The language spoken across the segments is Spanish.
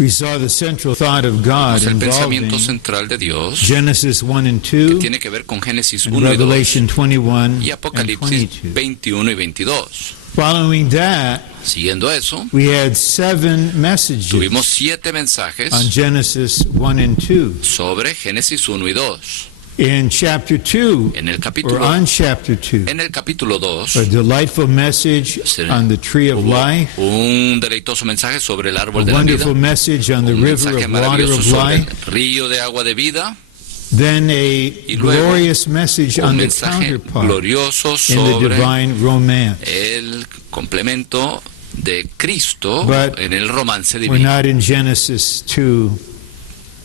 We saw the central thought of God el pensamiento involving central de Dios, Genesis 1 and que 2 tiene que ver con Génesis and 1 y 2 Revelation 21 y and Apocalipsis 22. 21 y 22. Following that, Siguiendo eso, we had 7 messages tuvimos 7 mensajes on Genesis 1 and 2. sobre Génesis 1 y 2. In chapter 2, En el or capítulo, on chapter 2, en el capítulo 2, a delightful message on the tree of hubo life, un deleitoso mensaje sobre el a árbol de la vida, wonderful message on the un river mensaje of water maravilloso of sobre life, el río de agua de vida, then a y luego glorious message un on the mensaje counterpart glorioso in the sobre divine romance. el complemento de Cristo But en el romance We're divino. not in Genesis 2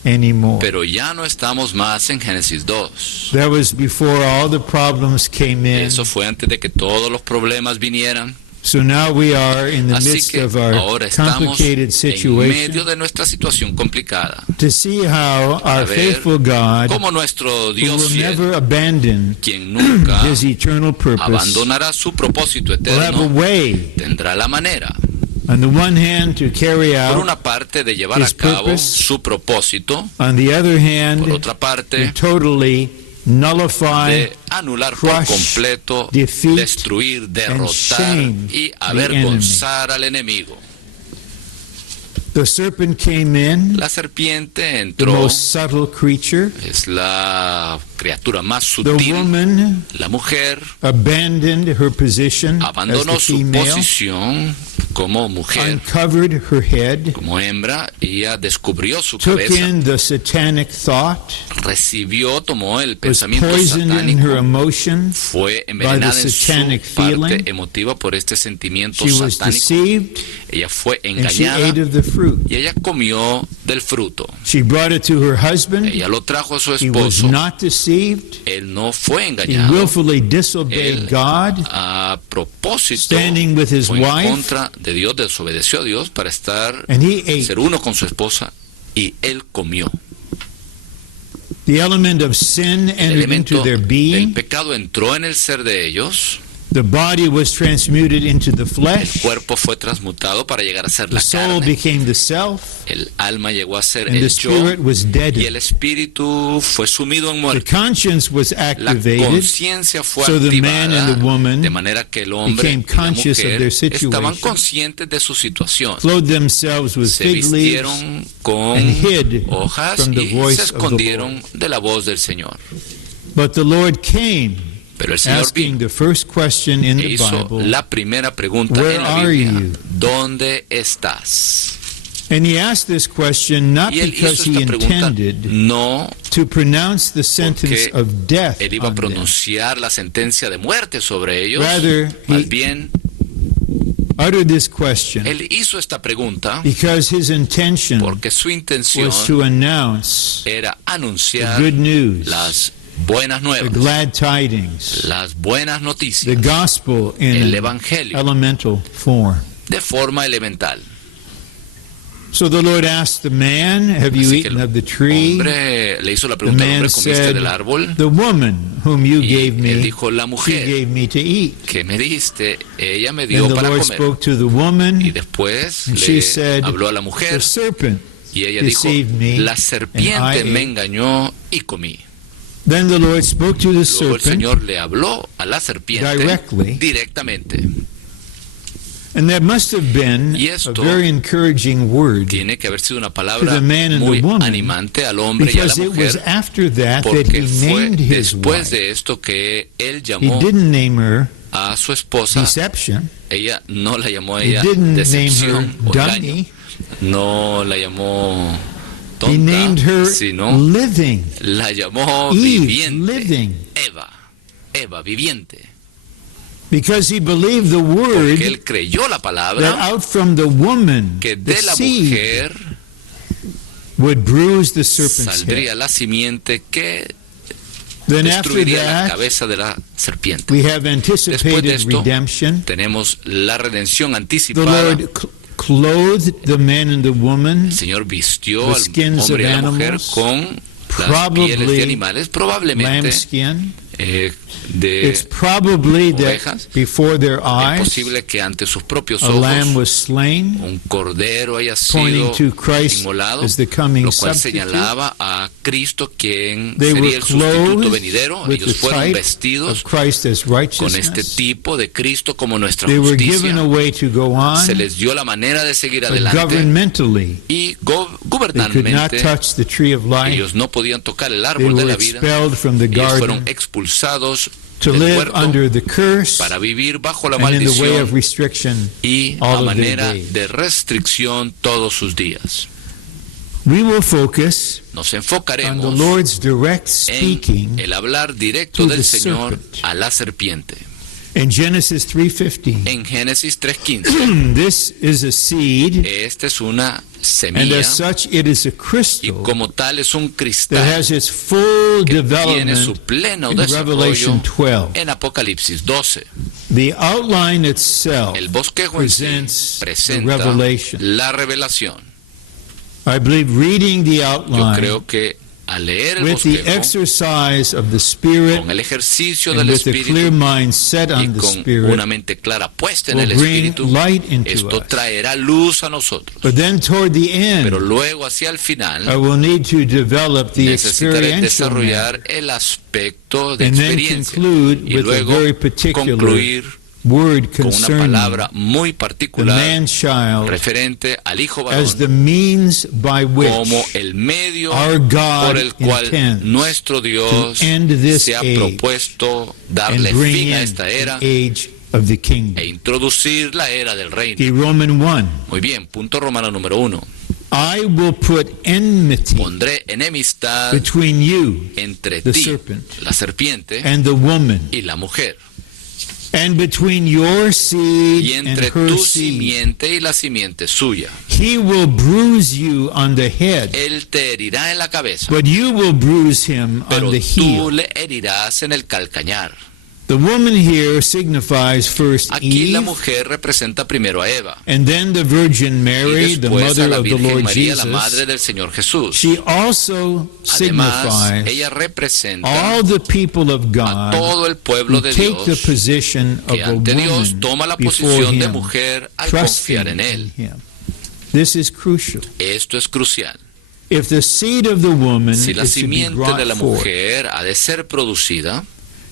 anymore. Pero ya no estamos más en Génesis 2. That was before all the problems came in. Eso fue antes de que todos los problemas vinieran. So now we are in the Así midst que of our ahora estamos complicated en situation medio de nuestra situación complicada. to see how Para our ver faithful God, cómo nuestro who Dios will fiel, never abandon quien nunca his eternal purpose, abandonará su propósito will have a eterno, way, tendrá la manera, on the one hand, to carry por out, una parte, de llevar a his cabo purpose, su propósito, on the other hand, por otra parte, to totally nullify de anular por crush, completo, defeat, destruir, derrotar shame y the avergonzar al enemigo. The serpent came in, La serpiente the entró, most subtle creature. es la criatura más The sutil. woman La mujer abandoned her position as abandonó the su female, posición como mujer, uncovered her head, como hembra, y ella descubrió su took cabeza, in the satanic thought, recibió, tomó el was pensamiento poisoned in her satánico, emotions, fue envenenada en su satanic parte feeling. emotiva por este sentimiento she was satánico. deceived, Ella fue and she engañada ate of the fruit. y ella comió del fruto. She brought it to her husband. Ella lo trajo a su He was esposo. not deceived. Él no fue He engañado. willfully disobeyed Él, God, a propósito, standing with his fue en wife, contra de Dios, desobedeció a Dios para estar, and he ate. ser uno con su esposa, y él comió. The element of sin El entered into elemento their del being. pecado entró en el ser de ellos. The body was transmuted into the El flesh. cuerpo fue transmutado para llegar a ser The la soul carne. became the self, El alma llegó a ser and the el yo, spirit was y el deadened. espíritu fue sumido en The muerte. conscience was La activated, conciencia fue so the man activada, and the woman de manera que el hombre became y la conscious of mujer their situation. estaban conscientes de su situación. clothed themselves with Se fig leaves, vistieron con and hid hojas from the y voice se of the escondieron de la voz del Señor. but the Lord came, Pero el Señor asking vino the first question in e the hizo Bible, la primera pregunta Where en la are Biblia: you? ¿Dónde estás? and he asked this question not Y él because hizo he esta pregunta intended no to pronounce the sentence porque of death él iba a on them. pronunciar la sentencia de muerte sobre ellos. Rather, Más he bien, uttered this question él hizo esta pregunta because his intention porque su intención was to announce era the anunciar good news, las buenas the nuevas, glad tidings, las buenas the noticias, gospel in el an evangelio elemental form. de forma elemental. So the Lord asked the man, have you Así que eaten el of the tree? hombre le hizo la The pregunta al man hombre: ¿comiste said, del árbol? the woman whom you Y gave él me, dijo: la she mujer gave me to eat. que me diste, ella me dio Then the para Lord comer. spoke to the Y woman, después and she le said, habló a la the mujer serpent y ella dijo: deceived me, la and I serpiente me ate. engañó y comí. Then the Lord spoke to the Luego el serpent, Señor le habló a la serpiente directly. directamente. and that must have been Y a esto very encouraging word, Tiene que haber sido una To palabra the man and muy the woman, animante al hombre y a la because it was mujer, after that porque he fue named his después wife. de esto que él He llamó didn't name her a su esposa. deception. Ella no la llamó a He ella didn't name her decepción o engaño, dummy. no la llamó He named tonta, her sino living. la llamó Eve, viviente. living. Eva, viviente. Because he believed the word Porque él creyó la that palabra out from the woman, que the de la seed mujer would bruise the serpent's saldría head. la simiente que Then after destruiría la that, cabeza de la serpiente. we have Después de anticipated esto, redemption. tenemos la redención The anticipada. Lord clothed the man and the woman, El Señor vistió the al skins hombre y a of la mujer animals, con las probably pieles de animales, probablemente lambskin, de It's probably ovejas. that before their Es eyes posible que ante sus propios a lamb ojos was slain, un cordero haya pointing sido to Christ inmolado, as the coming lo cual substitute. señalaba a Cristo, quien They sería were el sustituto clothed venidero. with the Ellos fueron type vestidos of Christ as con este righteousness. tipo de Cristo como nuestra They were given justicia. a way to go on, Se les dio la manera de seguir but adelante, governmentally, y they could not gubernamentalmente touch the tree of life. ellos no podían tocar el They árbol de were la vida. expelled from the Ellos fueron garden expulsados to del live huerto under the curse para vivir bajo la and in the way maldición of restriction y all a of their manera days. de restricción todos sus días. We will focus Nos on the enfocaremos Lord's direct en speaking el hablar directo to del the Señor serpent. a la serpiente. in Genesis 3:15. En Génesis 3:15, This is a seed, esta es una and semilla, as such it is a y crystal como tal es un that cristal has its full que tiene su development pleno in desarrollo Revelation 12. en Apocalipsis 12. The outline itself El bosquejo en sí presents the presenta revelation. la revelación. I believe reading the Yo outline creo que al leer el with the bosquejo, exercise of the Spirit con el ejercicio and del with a clear Espíritu mind set y on the con Spirit una mente clara puesta en will el bring Espíritu, light into esto us. traerá luz a nosotros. But then toward the Pero end, luego hacia el final I will need to develop the necesitaré experiential desarrollar matter el aspecto de and then experiencia conclude y with a luego very particular concluir word con una concerning palabra muy the particular man-child referente al Hijo as the varón means by which como el medio our God por el cual intends nuestro Dios to end this se ha age propuesto and darle bring fin a in esta the era age of the e kingdom. introducir la era del reino. The Roman 1, Muy bien, punto romano número 1. I will put enmity Pondré enemistad between you entre the ti, serpent, la serpiente, and the woman, y la mujer, and between your y seed and entre her tu seed. simiente y la simiente suya. He will bruise you on the head, Él te herirá en la cabeza, but you will bruise him pero on the tú heel. le herirás en el calcañar. The woman here signifies first Aquí la Eve, mujer representa primero a Eva, and then the Virgin y Mary, the después a mother la of the Virgen Lord María, la madre Jesus. del Señor Jesús. She also Además, signifies ella representa all the people of a God todo el pueblo who de take the Dios position of que a ante Dios woman toma la before posición de him, mujer al trusting confiar en in Él. him. This is crucial. Esto es crucial. If the seed of the woman Si la is to be simiente de brought la forth, mujer ha de ser producida,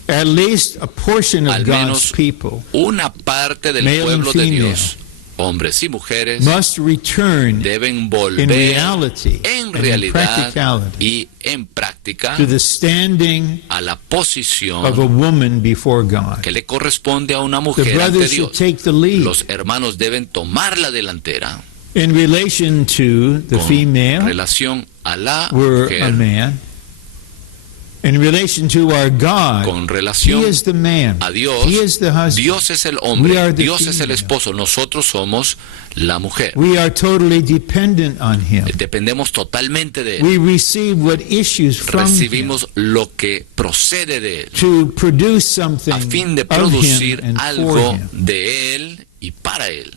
at least a portion of al God's menos people una parte del Male and pueblo de female, Dios, hombres y mujeres, must return deben in volver reality en and in realidad practicality y en práctica to the standing a la of a posición woman before God. que le corresponde a una The mujer ante brothers Dios. should take the lead Los hermanos deben tomar la delantera in relation to the con female. relación a la We're a mujer, man. In relation to our God, con He relación is the man. a Dios. He is the husband. Dios es el We hombre, are the Dios es el female. esposo, nosotros somos la mujer. We are totally dependent on Him. Dependemos totalmente de Él. We receive what issues from Him Recibimos lo que procede de Él to produce something a fin de of producir Him and for algo Him. de Él y para Él.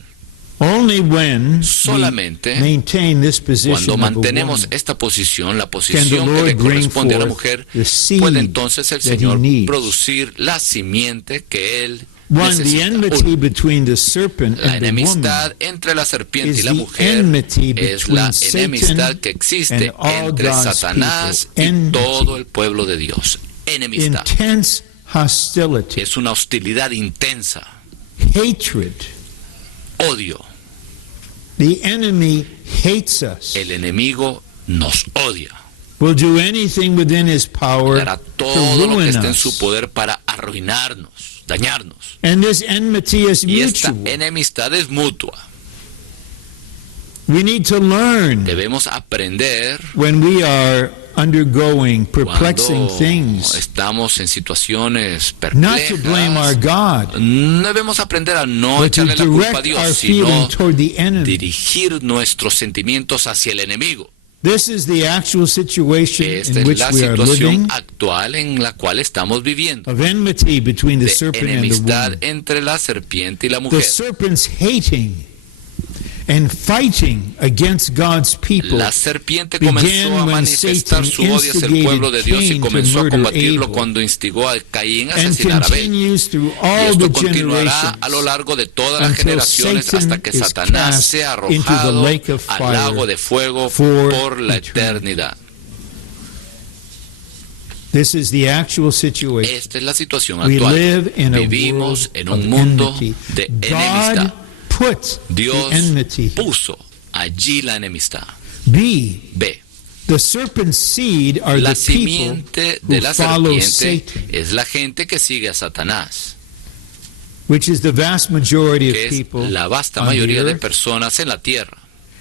Only when we Solamente maintain this position cuando of a mantenemos woman esta posición, la can the posición que Lord le bring corresponde a la forth mujer, the seed puede entonces el that He Señor needs. producir la simiente que Él One, the necesita. enmity Uno, between the serpent la and the woman enemistad entre la serpiente is y la the mujer enmity es la between enemistad Satan que existe and all entre God's Satanás people. y Enmity. todo el pueblo de Dios. Enemistad. intense hostility, Es una hostilidad intensa, hatred. odio. The enemy hates us. El enemigo nos odia. Will do anything within his power Hará to todo lo que ruin esté en su us. poder para arruinarnos, dañarnos. And this enmity is Y esta mutual. enemistad es mutua. We need to learn Debemos aprender when we are undergoing perplexing cuando things estamos en situaciones not to blame our perplejas. God, Debemos aprender a no but to echarle la culpa a direct Dios, our sino feeling toward the enemy. dirigir nuestros sentimientos hacia el enemigo. This is the actual situation Esta in es which la we are situación living, actual en la cual estamos viviendo, of enmity between the de serpent and the enemistad woman. entre la serpiente y la The mujer. serpent's hating and fighting against God's people La serpiente comenzó began a when manifestar Satan su odio hacia el pueblo de Dios y instigated Cain comenzó a to combatirlo murder cuando instigó a Caín a and asesinar a Abel. continues through Y all esto the continuará generations a lo largo de todas las until generaciones Satan hasta que is Satanás cast sea into the arrojado lake of al fire lago de fuego for por la eternity. eternidad. This is the actual situation. Esta es la situación We actual. live in a Vivimos world en of un mundo enmity. de God enemistad. put Dios the enmity. puso allí la enemistad. B. B. The serpent's seed are La the people simiente de who la follow serpiente Satan, es la gente que sigue a Satanás, which is the vast majority que of es people la vasta on the mayoría de earth, personas en la tierra,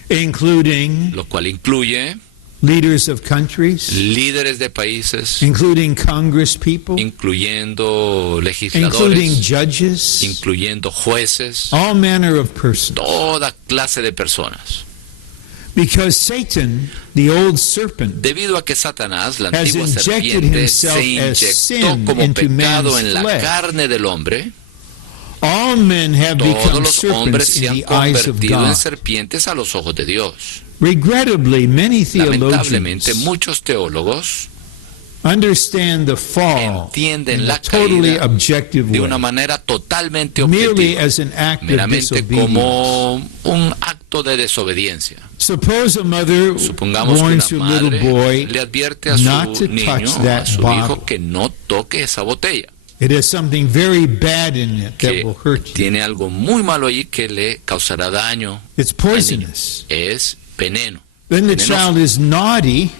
including lo cual incluye leaders of countries, líderes de países, including Congress people, incluyendo including legisladores, judges, incluyendo jueces, all manner of persons. toda clase de personas. Because Satan, the old serpent, Debido a que Satanás, la has antigua injected serpiente, himself se as inyectó sin como into pecado man's en la flesh, carne del hombre, all men have todos become los hombres serpents se in han the eyes of convertido en God. serpientes a los ojos de Dios. Regrettably, many Lamentablemente, theologians muchos teólogos understand the fall entienden in la a totally caída objective de way, una manera totalmente merely objetiva, as an act of meramente disobedience. como un acto de desobediencia. Suppose a mother Supongamos que warns her una little madre boy le advierte a not su to niño, touch a that su bottle. hijo, que no toque esa botella, It has something very bad in it that que will hurt you. tiene algo muy malo allí que le causará daño. It's poisonous. Es veneno. Then the venenoso. child is naughty,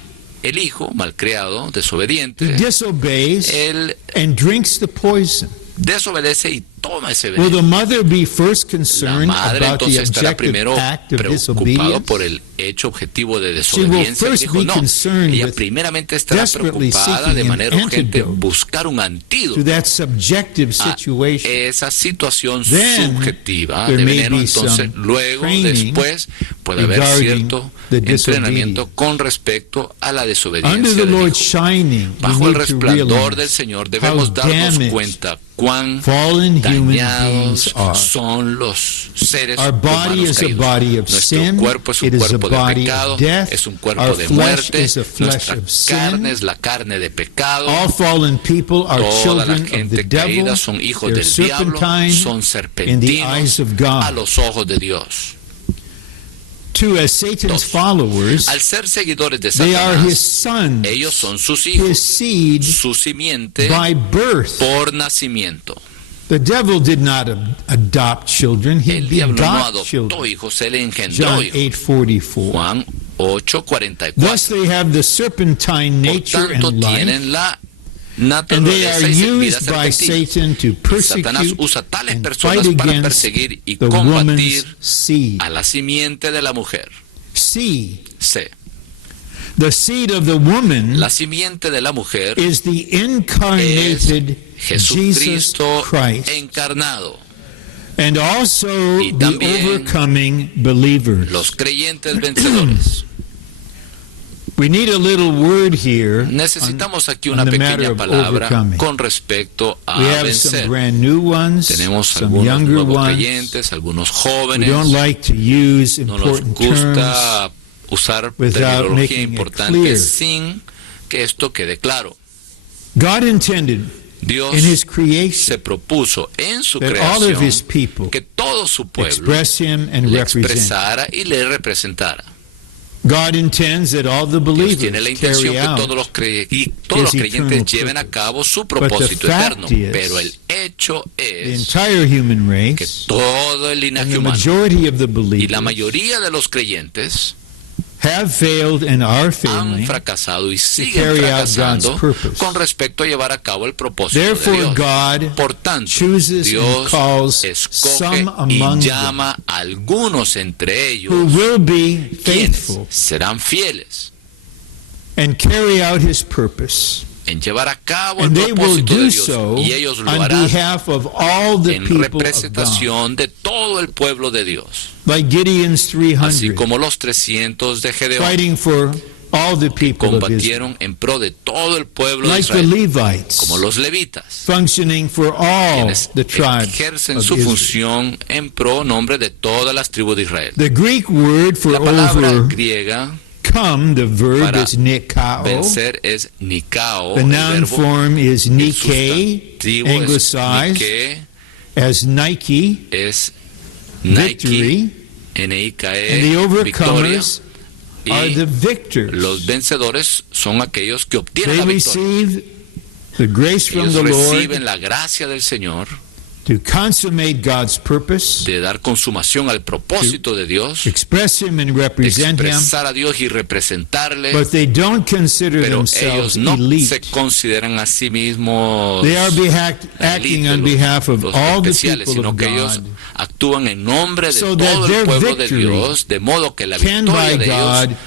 El hijo, malcriado, he desobediente, disobeys, él and drinks the poison. desobedece y toma ese Will veneno. the mother be first La concerned madre about the entonces estará objective primero act of preocupado disobedience? por el hecho objetivo de She will desobediencia. first El hijo be no. concerned Ella with primeramente estará desperately preocupada seeking de an manera urgente antidote buscar un to antídoto that subjective a situation. esa situación Then subjetiva there de may veneno. be Entonces, some luego, training después, puede haber regarding cierto the entrenamiento disobedience. con respecto a la Under desobediencia the del Lord hijo. shining, we Bajo el need to resplandor del realize Señor debemos how darnos damaged cuenta cuán fallen human dañados beings are. son los seres Our body humanos is a caídos. body of Nuestro sin. cuerpo es un It is a cuerpo de body pecado, of death. es un cuerpo Our de flesh muerte, is a flesh nuestra of sin. carne es la carne de pecado. All fallen people are Toda la children of the gente devil. caída son hijos They're del diablo, serpentine son in the eyes serpentinos of a God. los ojos de Dios. Two, as Satan's Dos. followers, Al ser seguidores de they are his Satanás, sons, ellos son sus his hijos, seed su simiente by birth. por nacimiento. The devil did not adopt children, he El diablo no begot adoptó children. hijos, él engendró John hijos. 8:44. Juan 8:44. Thus they have the serpentine Por nature tanto, and life, tienen la and they are naturaleza y vida used by serpentina. Satan to Satanás persecute usa tales and personas fight para against perseguir y the woman's combatir seed. a la simiente de la mujer. C. C. The seed of the woman La simiente de la mujer is the incarnated Jesus Jesucristo Christ, encarnado. and also Y the también overcoming believers. Los creyentes vencedores. We need a little word here Necesitamos aquí on una the matter pequeña of palabra overcoming. con respecto a We have some vencer. brand new ones, Tenemos some algunos younger nuevos ones. creyentes, algunos We jóvenes. don't like to use No nos important terms. gusta usar without terminología making it importante clear. sin que esto quede claro. God intended Dios in His creation se propuso en su that all of His creación people que todo su pueblo express Him and le represent. expresara y le representara. God intends that all the Dios believers tiene la intención carry que out todos los creyentes eternal lleven a purpose. cabo su But propósito the fact eterno. is, Pero el hecho the es entire human que race todo el and linaje the humano majority of the y la believers mayoría de los creyentes have failed and are han failing. fracasado y siguen carry out fracasando God's purpose. con respecto a llevar a cabo el propósito de Therefore, Dios. God Por tanto, chooses and Dios calls escoge some y among them llama a algunos entre ellos who will be quienes faithful serán fieles and carry out His purpose. en llevar a cabo el And they will propósito de do Dios so y ellos lo on harán behalf of all the en people of God. representación de todo el pueblo de Dios, Like Gideon's así 300, como los 300 de Gedeón fighting for all the people of Israel, combatieron en pro de todo el pueblo de like the Israel, Levites, como los levitas, functioning for all quienes the tribes ejercen of su Israel. función en pro nombre de todas las tribus de Israel. The Greek word for La palabra overcome, griega the verb para is nikao. vencer es nikao, The el noun verbo, form is el Nike, sustantivo es anglicized Nike, as Nike, es Nike, victory, N-I-K-E, and the victoria, overcomers are y the victors. los vencedores son aquellos que obtienen They la victoria. receive the grace from Ellos the reciben Lord la gracia del Señor to consummate God's purpose, de dar consumación al propósito de Dios, express Him and represent Him, expresar a Dios y representarle, but they don't consider pero themselves ellos no se elite. consideran a sí mismos They are la acting élite, on behalf of los all the especiales, people sino of que ellos God, actúan en nombre de so that todo el their pueblo de victory Dios, de modo que la can victoria by de God ellos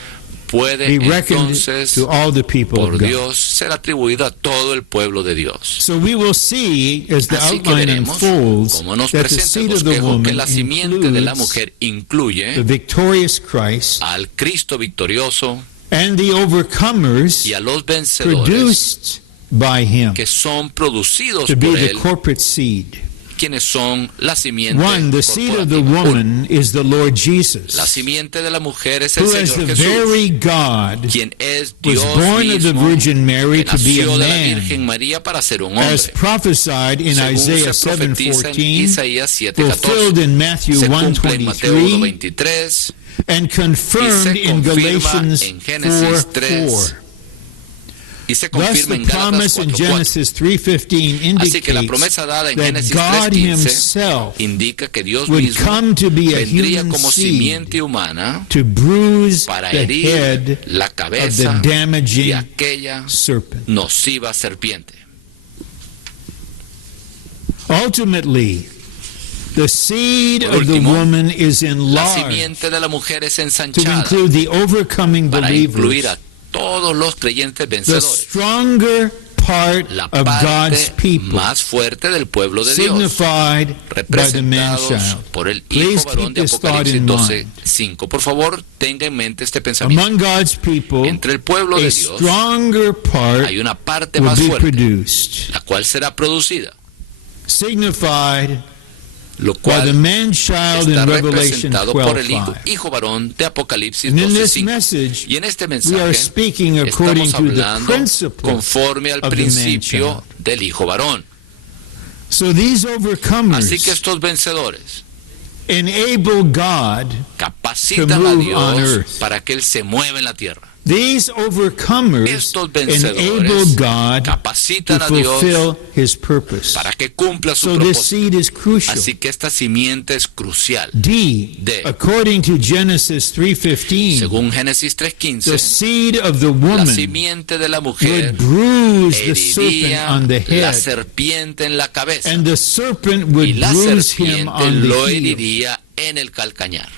puede be reckoned entonces to all the people of por God. Dios ser atribuida a todo el pueblo de Dios. So we will see as the Así que outline veremos unfolds cómo nos that the presenta seed el of the bosquejo que woman la simiente de la includes mujer the incluye victorious Christ al Cristo victorioso and the overcomers y a los vencedores produced by Him que son producidos to be por the él, corporate seed. quienes son la simiente One, the seed of the corporativa. woman is the Lord La Jesus, simiente de la mujer es el who as Señor the Jesús, very God quien es was Dios born of the mismo, Virgin Mary que to be a nació de la Virgen man, María para ser un as hombre, prophesied in según Isaiah se profetiza en 7:14, Isaías 7:14, fulfilled in Matthew se cumple en Mateo 1:23, 1:23 and y confirmed se in confirma Galatians en Génesis 3 4:4. y se Thus confirma the en Gálatas promise in 4:4. Genesis 3:15 Así que la indicates promesa dada en that Génesis God 3:15 Himself indica que Dios would mismo come to be a vendría human como seed simiente humana to bruise para the herir head la of the cabeza de damaging aquella serpent. nociva serpiente. Ultimately, the seed Por of the último, woman is La enlarged simiente de la mujer es to ensanchada include the overcoming para incluir believers, a todos los creyentes the vencedores, stronger part la of God's parte people, más fuerte del pueblo de Dios, signified by the representados man-child. por el Please Hijo varón keep de this thought Apocalipsis in 12:5. Por favor, tenga en mente este pensamiento. Among God's people, Entre el pueblo a de Dios stronger part hay una parte will más be fuerte, produced, la cual será producida, signified lo by the cual man-child está in Revelation representado por el 12:5. hijo varón de Apocalipsis And in this 12:5. message, Y en este we are mensaje speaking according estamos to the hablando principle conforme al of the principio man-child. del hijo varón. So these overcomers Así que estos vencedores enable God, capacitan to a move on Dios earth. para que Él se mueva en la tierra. these overcomers Estos enable vencedores God to capacitan a Dios fulfill His purpose. para que cumpla su So this propósito. seed is crucial. Así que esta simiente es crucial. D, D. according to Genesis 3:15, Según Génesis the 3:15, seed of the la woman simiente de la mujer would bruise the serpent heriría on the la head, serpiente en la cabeza and the serpent y would la bruise him serpiente on lo the heel. heriría en el calcañar.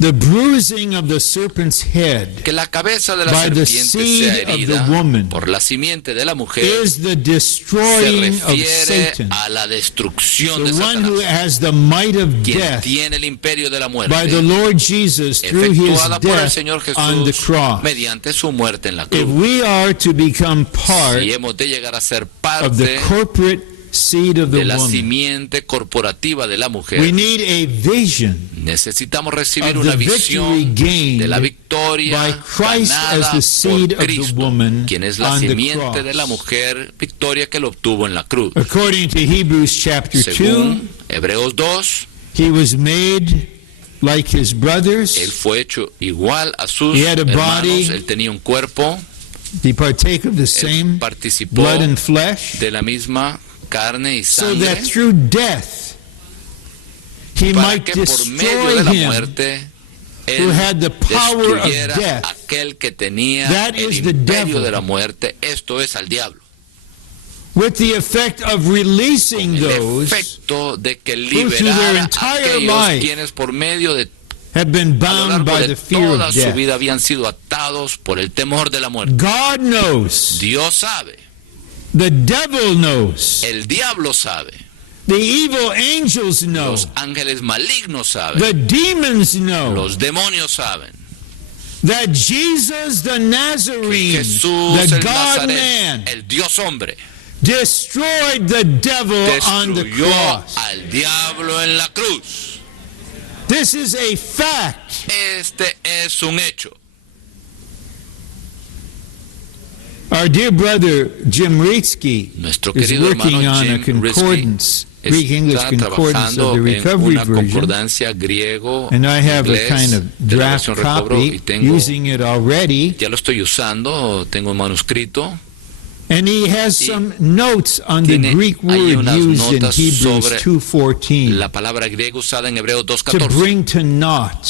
The bruising of the serpent's head Que la cabeza de la by the serpiente seed sea of the herida woman por la simiente de la mujer is the se destroying of refiere Satan, a la destrucción de the one who Satanás, has the might of quien death tiene el imperio de la by the muerte, Lord Jesus through His efectuada por el death Señor on the Jesús cross. mediante su muerte en la If cruz. we are to become part Si hemos de llegar a ser of the parte corporate seed of de the la woman, simiente corporativa de la we mujer, need a vision necesitamos recibir of una the victory visión de la gained victoria by Christ as ganada the seed por of the Cristo, woman quien es la on the simiente de la cross. mujer, victoria que lo obtuvo en la cruz. According to Hebrews chapter 2, Según Hebreos 2, he was made like his brothers. él fue hecho igual a sus He had a hermanos, body. él tenía un cuerpo, He partake of the él same participó blood and flesh, de la misma carne y so sangre, that through death he para might que por medio destroy de la him muerte who él had the power of destruyera death. aquel que tenía That el is the imperio devil. de la muerte, esto es al diablo. With the effect of releasing El those efecto de que through their liberara a entire aquellos life quienes por medio de have been a lo bound largo by de the fear toda of su death. vida habían sido atados por el temor de la muerte. God knows. Dios sabe, The devil knows. el diablo sabe, The evil angels know. los ángeles malignos saben, The demons know. los demonios saben. that Jesus the Nazarene, Jesús the el God-man, Nazareno, el Dios hombre, destroyed the devil on the destruyó cross. al diablo en la cruz. This is a fact. Este es un hecho. Our dear brother Jim Ritsky Nuestro is querido working hermano on a Jim concordance, Greek English está concordance of trabajando the en recovery una version, concordancia griego and I have a inglés kind of de la draft versión recobro y copy tengo, using it already, ya lo estoy usando, tengo un manuscrito. and he has some notes on the Tiene Greek ahí word unas used in notas Hebrews sobre 2:14 la palabra griega usada en Hebreos to 2:14, bring to naught,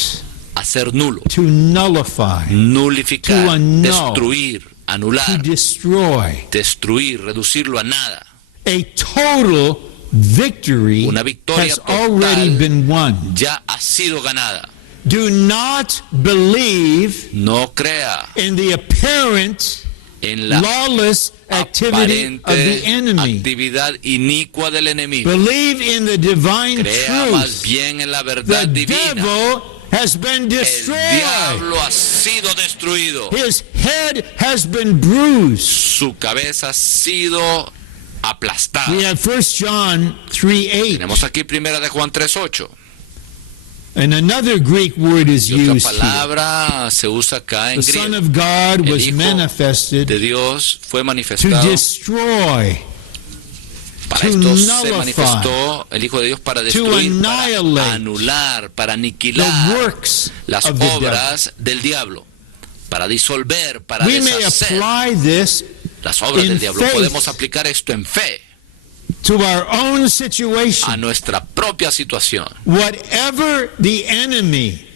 hacer nulo, to nullify, nulificar, to annul, destruir, to anular, destroy. destruir, reducirlo a nada. A total victory Una victoria has already total been won. ya ha sido ganada. Do not believe No crea in the apparent en la lawless activity of the aparente enemy. actividad inicua del enemigo. Believe in the divine Crea más truth. bien en la verdad The divina. devil has been El destroyed. diablo ha sido destruido. His head has been bruised. Su cabeza ha sido aplastada. We have 1 John 3:8, Tenemos aquí primera de Juan 3:8. and another Greek word is Y otra used here. palabra se usa acá en The Son griego. of God El was Hijo manifested de Dios fue to manifestado. destroy, Para to esto se nullify, manifestó el Hijo de Dios para destruir, para annihilate anular, para the aniquilar works las of the devil. obras del diablo, para disolver, para We may deshacer apply this las obras in del diablo. faith Podemos aplicar esto en fe to our own a situation. nuestra propia situación. Whatever the enemy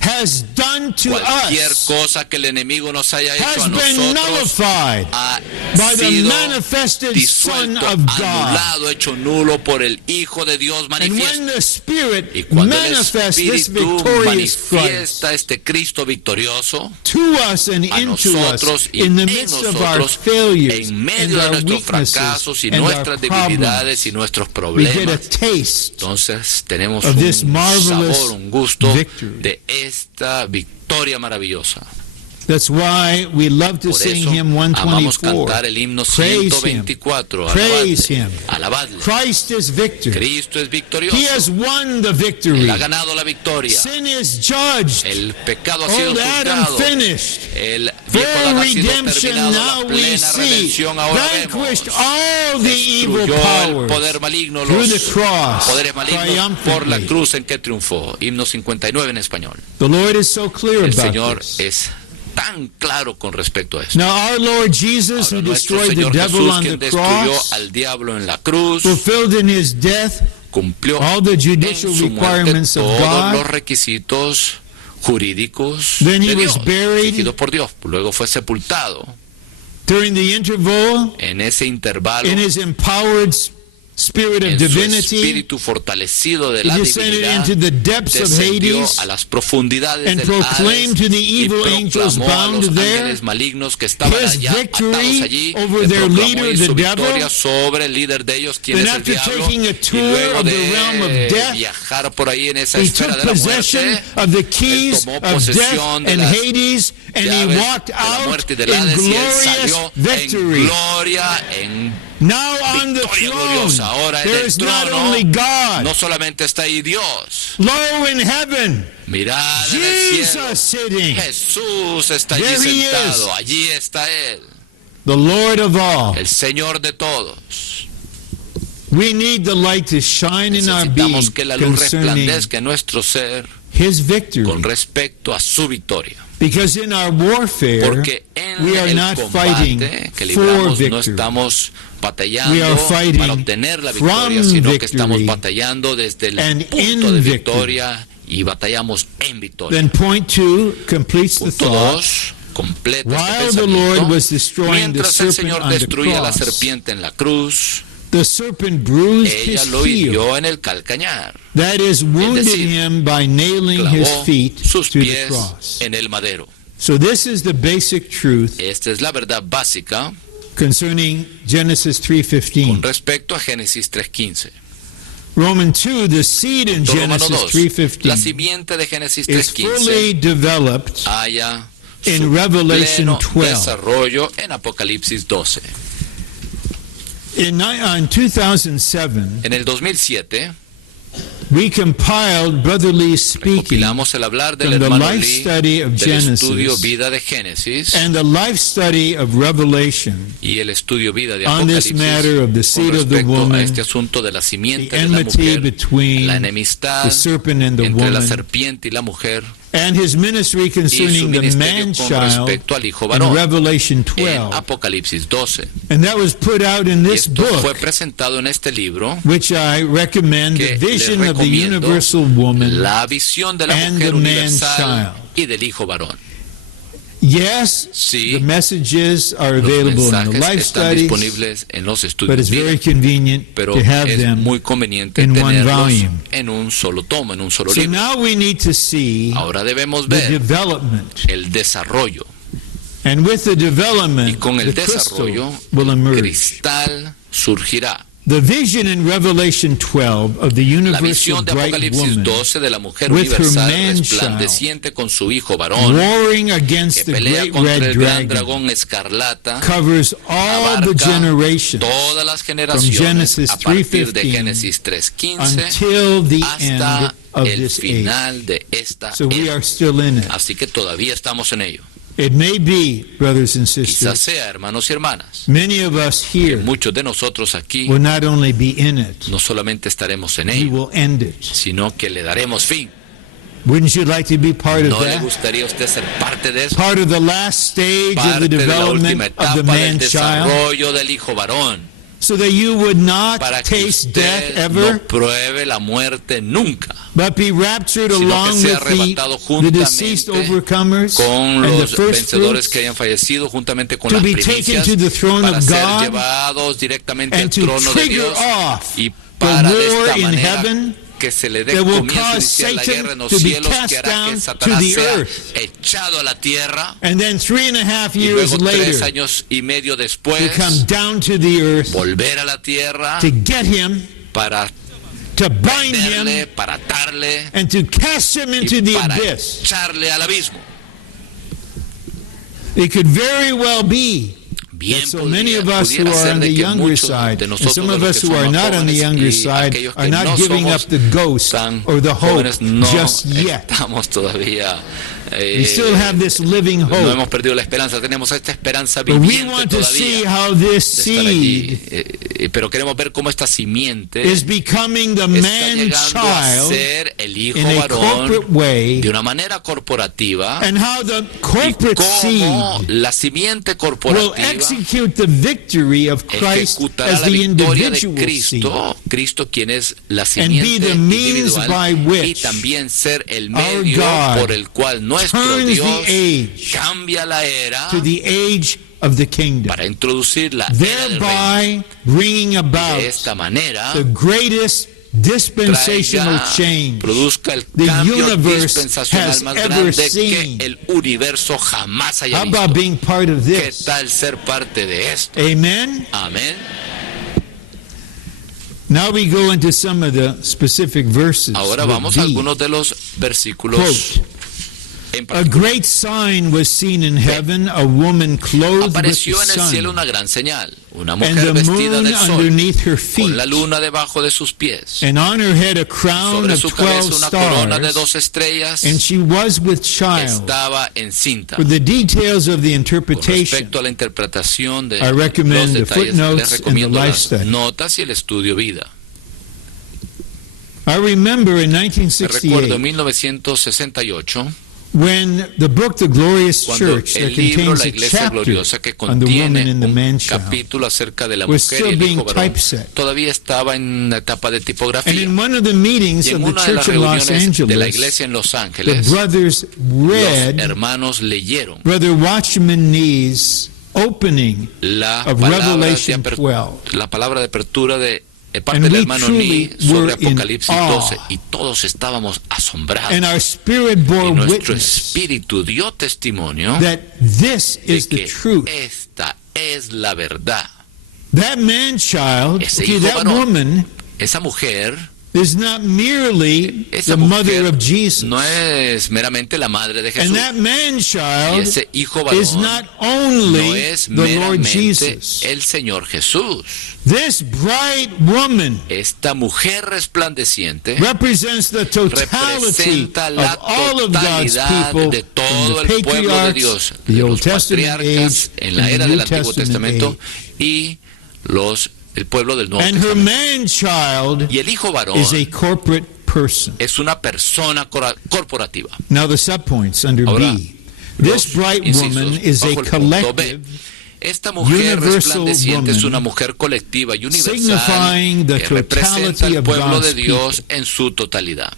has done to Cualquier us cosa que el enemigo nos haya hecho a has been nosotros nullified ha by the sido manifested Son disuelto, of God. anulado, hecho nulo por el Hijo de Dios And manifiesto. when the Spirit Y cuando el manifests this Espíritu victorious Christ manifiesta este Cristo victorioso to us and a into us nosotros y in the en midst of our nosotros, failures en and medio de our nuestros weaknesses fracasos y and our nuestras debilidades problems, y nuestros we get a problemas, taste entonces tenemos of un this marvelous sabor, un gusto victory. de esta victoria maravillosa. That's why we love to Por sing eso hymn amamos 124. cantar el himno Praise 124. Praise him. Alabadle. Christ is victor. Cristo es victorioso. He has won the victory. Él ha ganado la victoria. Sin is judged. El pecado ha sido Old Adam juzgado. finished. El viejo Full Adán ha sido redemption terminado. now La we plena see. redención ahora vemos. Vanquished all the evil Destruyó el powers poder maligno, through the los cross poderes malignos por la triumphantly. cruz en que triunfó. Himno 59 en español. The Lord is so clear El about Señor this. es tan claro con respecto a esto. Now our Lord Jesus, Ahora, who nuestro destroyed the Señor devil Jesús, on quien the destruyó cross, al diablo en la cruz, fulfilled in his death cumplió all the en judicial su muerte requirements of todos los God. requisitos jurídicos Then he de was Dios, buried. exigidos por Dios. Luego fue sepultado. During the interval, En ese intervalo, in his empowered spirit of en su divinity, espíritu fortalecido de he la descended divinidad, into the depths of descendió Hades a las profundidades and del proclaimed Hades to the y evil angels proclamó a los bound there ángeles malignos que estaban his allá victory atados allí, over les their proclamó leader, y the su devil. victoria sobre el líder de ellos, quien Then es el after diablo, taking a y tour luego of the realm of de death, viajar por ahí en esa he esfera took de la possession muerte, of the él keys tomó of death posesión de and las Hades, and he llaves walked de la out muerte y del in Hades, y él glorious salió en victory. gloria, en Now on the victoria throne, gloriosa. Ahora en there el is not trono only God, no solamente está ahí Dios, lo in heaven, mirad en el cielo, Jesus sitting, Jesús está allí There he sentado, is. allí está Él, the Lord of all. el Señor de todos. We need the light to shine in our being Necesitamos que la luz concerning resplandezca en nuestro ser His victory. con respecto a su victoria. Because in our warfare, Porque en we are el not fighting combate que for libramos no victory. estamos We are batallando fighting para obtener la from victoria, sino que estamos victory batallando desde el and punto in de victory. victoria y batallamos en victoria. Then point 2 completes the Punto thought. 2, completa While este the Lord pensamiento. was destroying the Mientras el serpent Señor on the destruía la cross, serpiente en la cruz, the serpent bruised ella his lo heel. hirió en el calcañar, That is, wounded decir, him by nailing his clavó feet sus to the pies cross. en el madero. So this is the basic truth Esta es la verdad básica concerning Genesis con 3:15. respecto a Génesis 3.15. Romans 2, the seed in Romano Genesis 2, la 3:15 simiente de Génesis is 3.15 fully developed haya in su Revelation pleno 12. desarrollo en Apocalipsis 12. In 2007, En el 2007 we compiled Brother Lee's speaking compilamos el hablar del from the hermano life Lee study of del estudio Genesis vida de Génesis and the life study of Revelation y el estudio vida de on this Apocalipsis matter of the con seed of the respecto a woman, este asunto de la the simiente de la enmity mujer, between la the enemistad serpent and the entre la woman, serpiente y la mujer and his ministry y su concerning the ministerio con man-child respecto al hijo in varón Revelation en 12. Apocalipsis 12. And that was put out in Y this esto fue book, presentado en este libro, which I recommend, que The le Vision of the recomiendo, Universal Woman la visión de la and mujer the universal man-child. y del hijo varón. Yes, Sí, the messages are los available in the mensajes life están studies, disponibles en los but estudios it's very vida, convenient pero to have es them muy conveniente in one tenerlos volume. en un solo tomo, en un solo So libro. now we need to see Ahora debemos the ver development. el desarrollo, And with the y development, con el the crystal desarrollo, will emerge. cristal surgirá. The vision in Revelation 12 of the La universal visión de bright Apocalipsis woman 12 de la mujer with her universal man-child resplandeciente con su hijo varón, warring que against the pelea great contra red el gran dragon dragón escarlata, covers all the abarca generations todas las generaciones Genesis a partir de 3:15 Génesis 3:15 until the hasta end of el this age. final de esta So we era. are still in it. Así que todavía estamos en ello. It may be, brothers and Quizás sisters, sea, hermanos y hermanas, many of us que here muchos de nosotros aquí will not only be in it, no solamente estaremos en we ello, will end it. sino que le daremos fin. Wouldn't you like to be part of ¿No le that? gustaría a usted ser parte de eso? Part of the last stage of the Parte de la development última of the etapa del man-child, desarrollo del hijo varón, so that you would not para que taste death usted ever, no pruebe la muerte nunca, but be raptured sino que along sea with arrebatado the deceased juntamente overcomers con and the los first vencedores fruits, que hayan fallecido, juntamente con to las be taken primicias, to the throne para of ser God llevados directamente al and to trono de trigger Dios, off y the para de war esta in manera heaven que se le dé that will comienzo a cause iniciar la Satan guerra en los to be cielos, cast que hará down que to Satanás the sea earth. echado a la tierra, and then 3.5 y years luego 3 later años y medio to después come down to the earth volver a la tierra to get him, para to bind prenderle, him, para atarle and to cast him into y the para abyss. echarle al abismo. It could very well be Bien that so many of us who pudiera are ser on de the que younger muchos side, de and nosotros some de of los us que who are somos not on the jóvenes younger y side aquellos are que not no giving up somos the ghost tan or the hope jóvenes, no just yet. estamos todavía We still have this living no hope. hemos perdido la esperanza, tenemos esta esperanza But we viviente want to see todavía how this de estar allí, seed pero queremos ver cómo esta simiente is becoming the está llegando a man-child ser el hijo in a varón corporate way, de una manera corporativa, and how the y corporate cómo seed la simiente will corporativa execute the victory of Christ ejecutará as la the victoria de individual seed. Cristo quien es la be simiente the means individual, by which y también ser el our medio God por el cual nuestro turns Dios the age cambia la era to the age of the kingdom, para introducir la era del reino. thereby bringing Y about de esta manera the greatest dispensational traiga, change produzca el the cambio universe dispensacional has más ever grande seen. que el universo jamás haya How visto. about being part of ¿Qué this? tal ser parte de esto? Amen. Amén. Now we go into some of the specific verses. Ahora with vamos a thee. algunos de los versículos Quote, en a particular. great sign was seen in heaven, a woman clothed with the Apareció en el cielo sun, una gran señal, una and mujer the vestida moon del sol, underneath her con feet, la luna debajo de sus pies, and on her head a crown sobre of su 12 cabeza una corona de stars, 12 estrellas, and she was with child. estaba encinta. For the details of the Con interpretation, respecto a la interpretación de I recommend los the detalles, footnotes les and recomiendo the life las study. notas y el estudio vida. I remember in Me recuerdo 1968 en 1968, when the book The Glorious cuando Church that el libro contains La a Iglesia chapter Gloriosa, que on the woman contiene and the un man-child, capítulo acerca de la was mujer y still el being hijo varón, typeset. todavía estaba en una etapa de And tipografía. in one of the meetings Y of en the una de las church in Los reuniones de la Angeles, iglesia en Los the Ángeles, brothers los read hermanos leyeron Brother Watchman Nee's opening la of palabra de Revelation 12. la palabra de apertura de parte And del we hermano truly Ni sobre were in Apocalipsis awe. 12, y todos estábamos asombrados. And our spirit bore Y nuestro witness espíritu dio testimonio that this de is the que truth. esta es la verdad. That man-child, Ese okay, hijo that varón, woman Esa mujer is not merely Esa the mother mujer of Jesus. no es meramente la madre de And Jesús. that man Y child ese hijo is varón not no only es the Lord meramente Jesus. el Señor Jesús. This bright woman Esta mujer resplandeciente represents the totality representa of la all of God's totalidad people de from todo the el pueblo de patriarchs, Dios, the de Old los Testament patriarcas age, en la and era the del New Antiguo Testament Testamento age. y el pueblo del Nuevo And her Testamento. man child Y el hijo varón is a corporate person. es una persona corporativa. Now the subpoints under Ahora, B. This Los bright incisos woman is a bajo el punto B. collective, Esta mujer universal resplandeciente es woman, una mujer colectiva y universal signifying the que representa totality al of pueblo God's de Dios people. en su totalidad.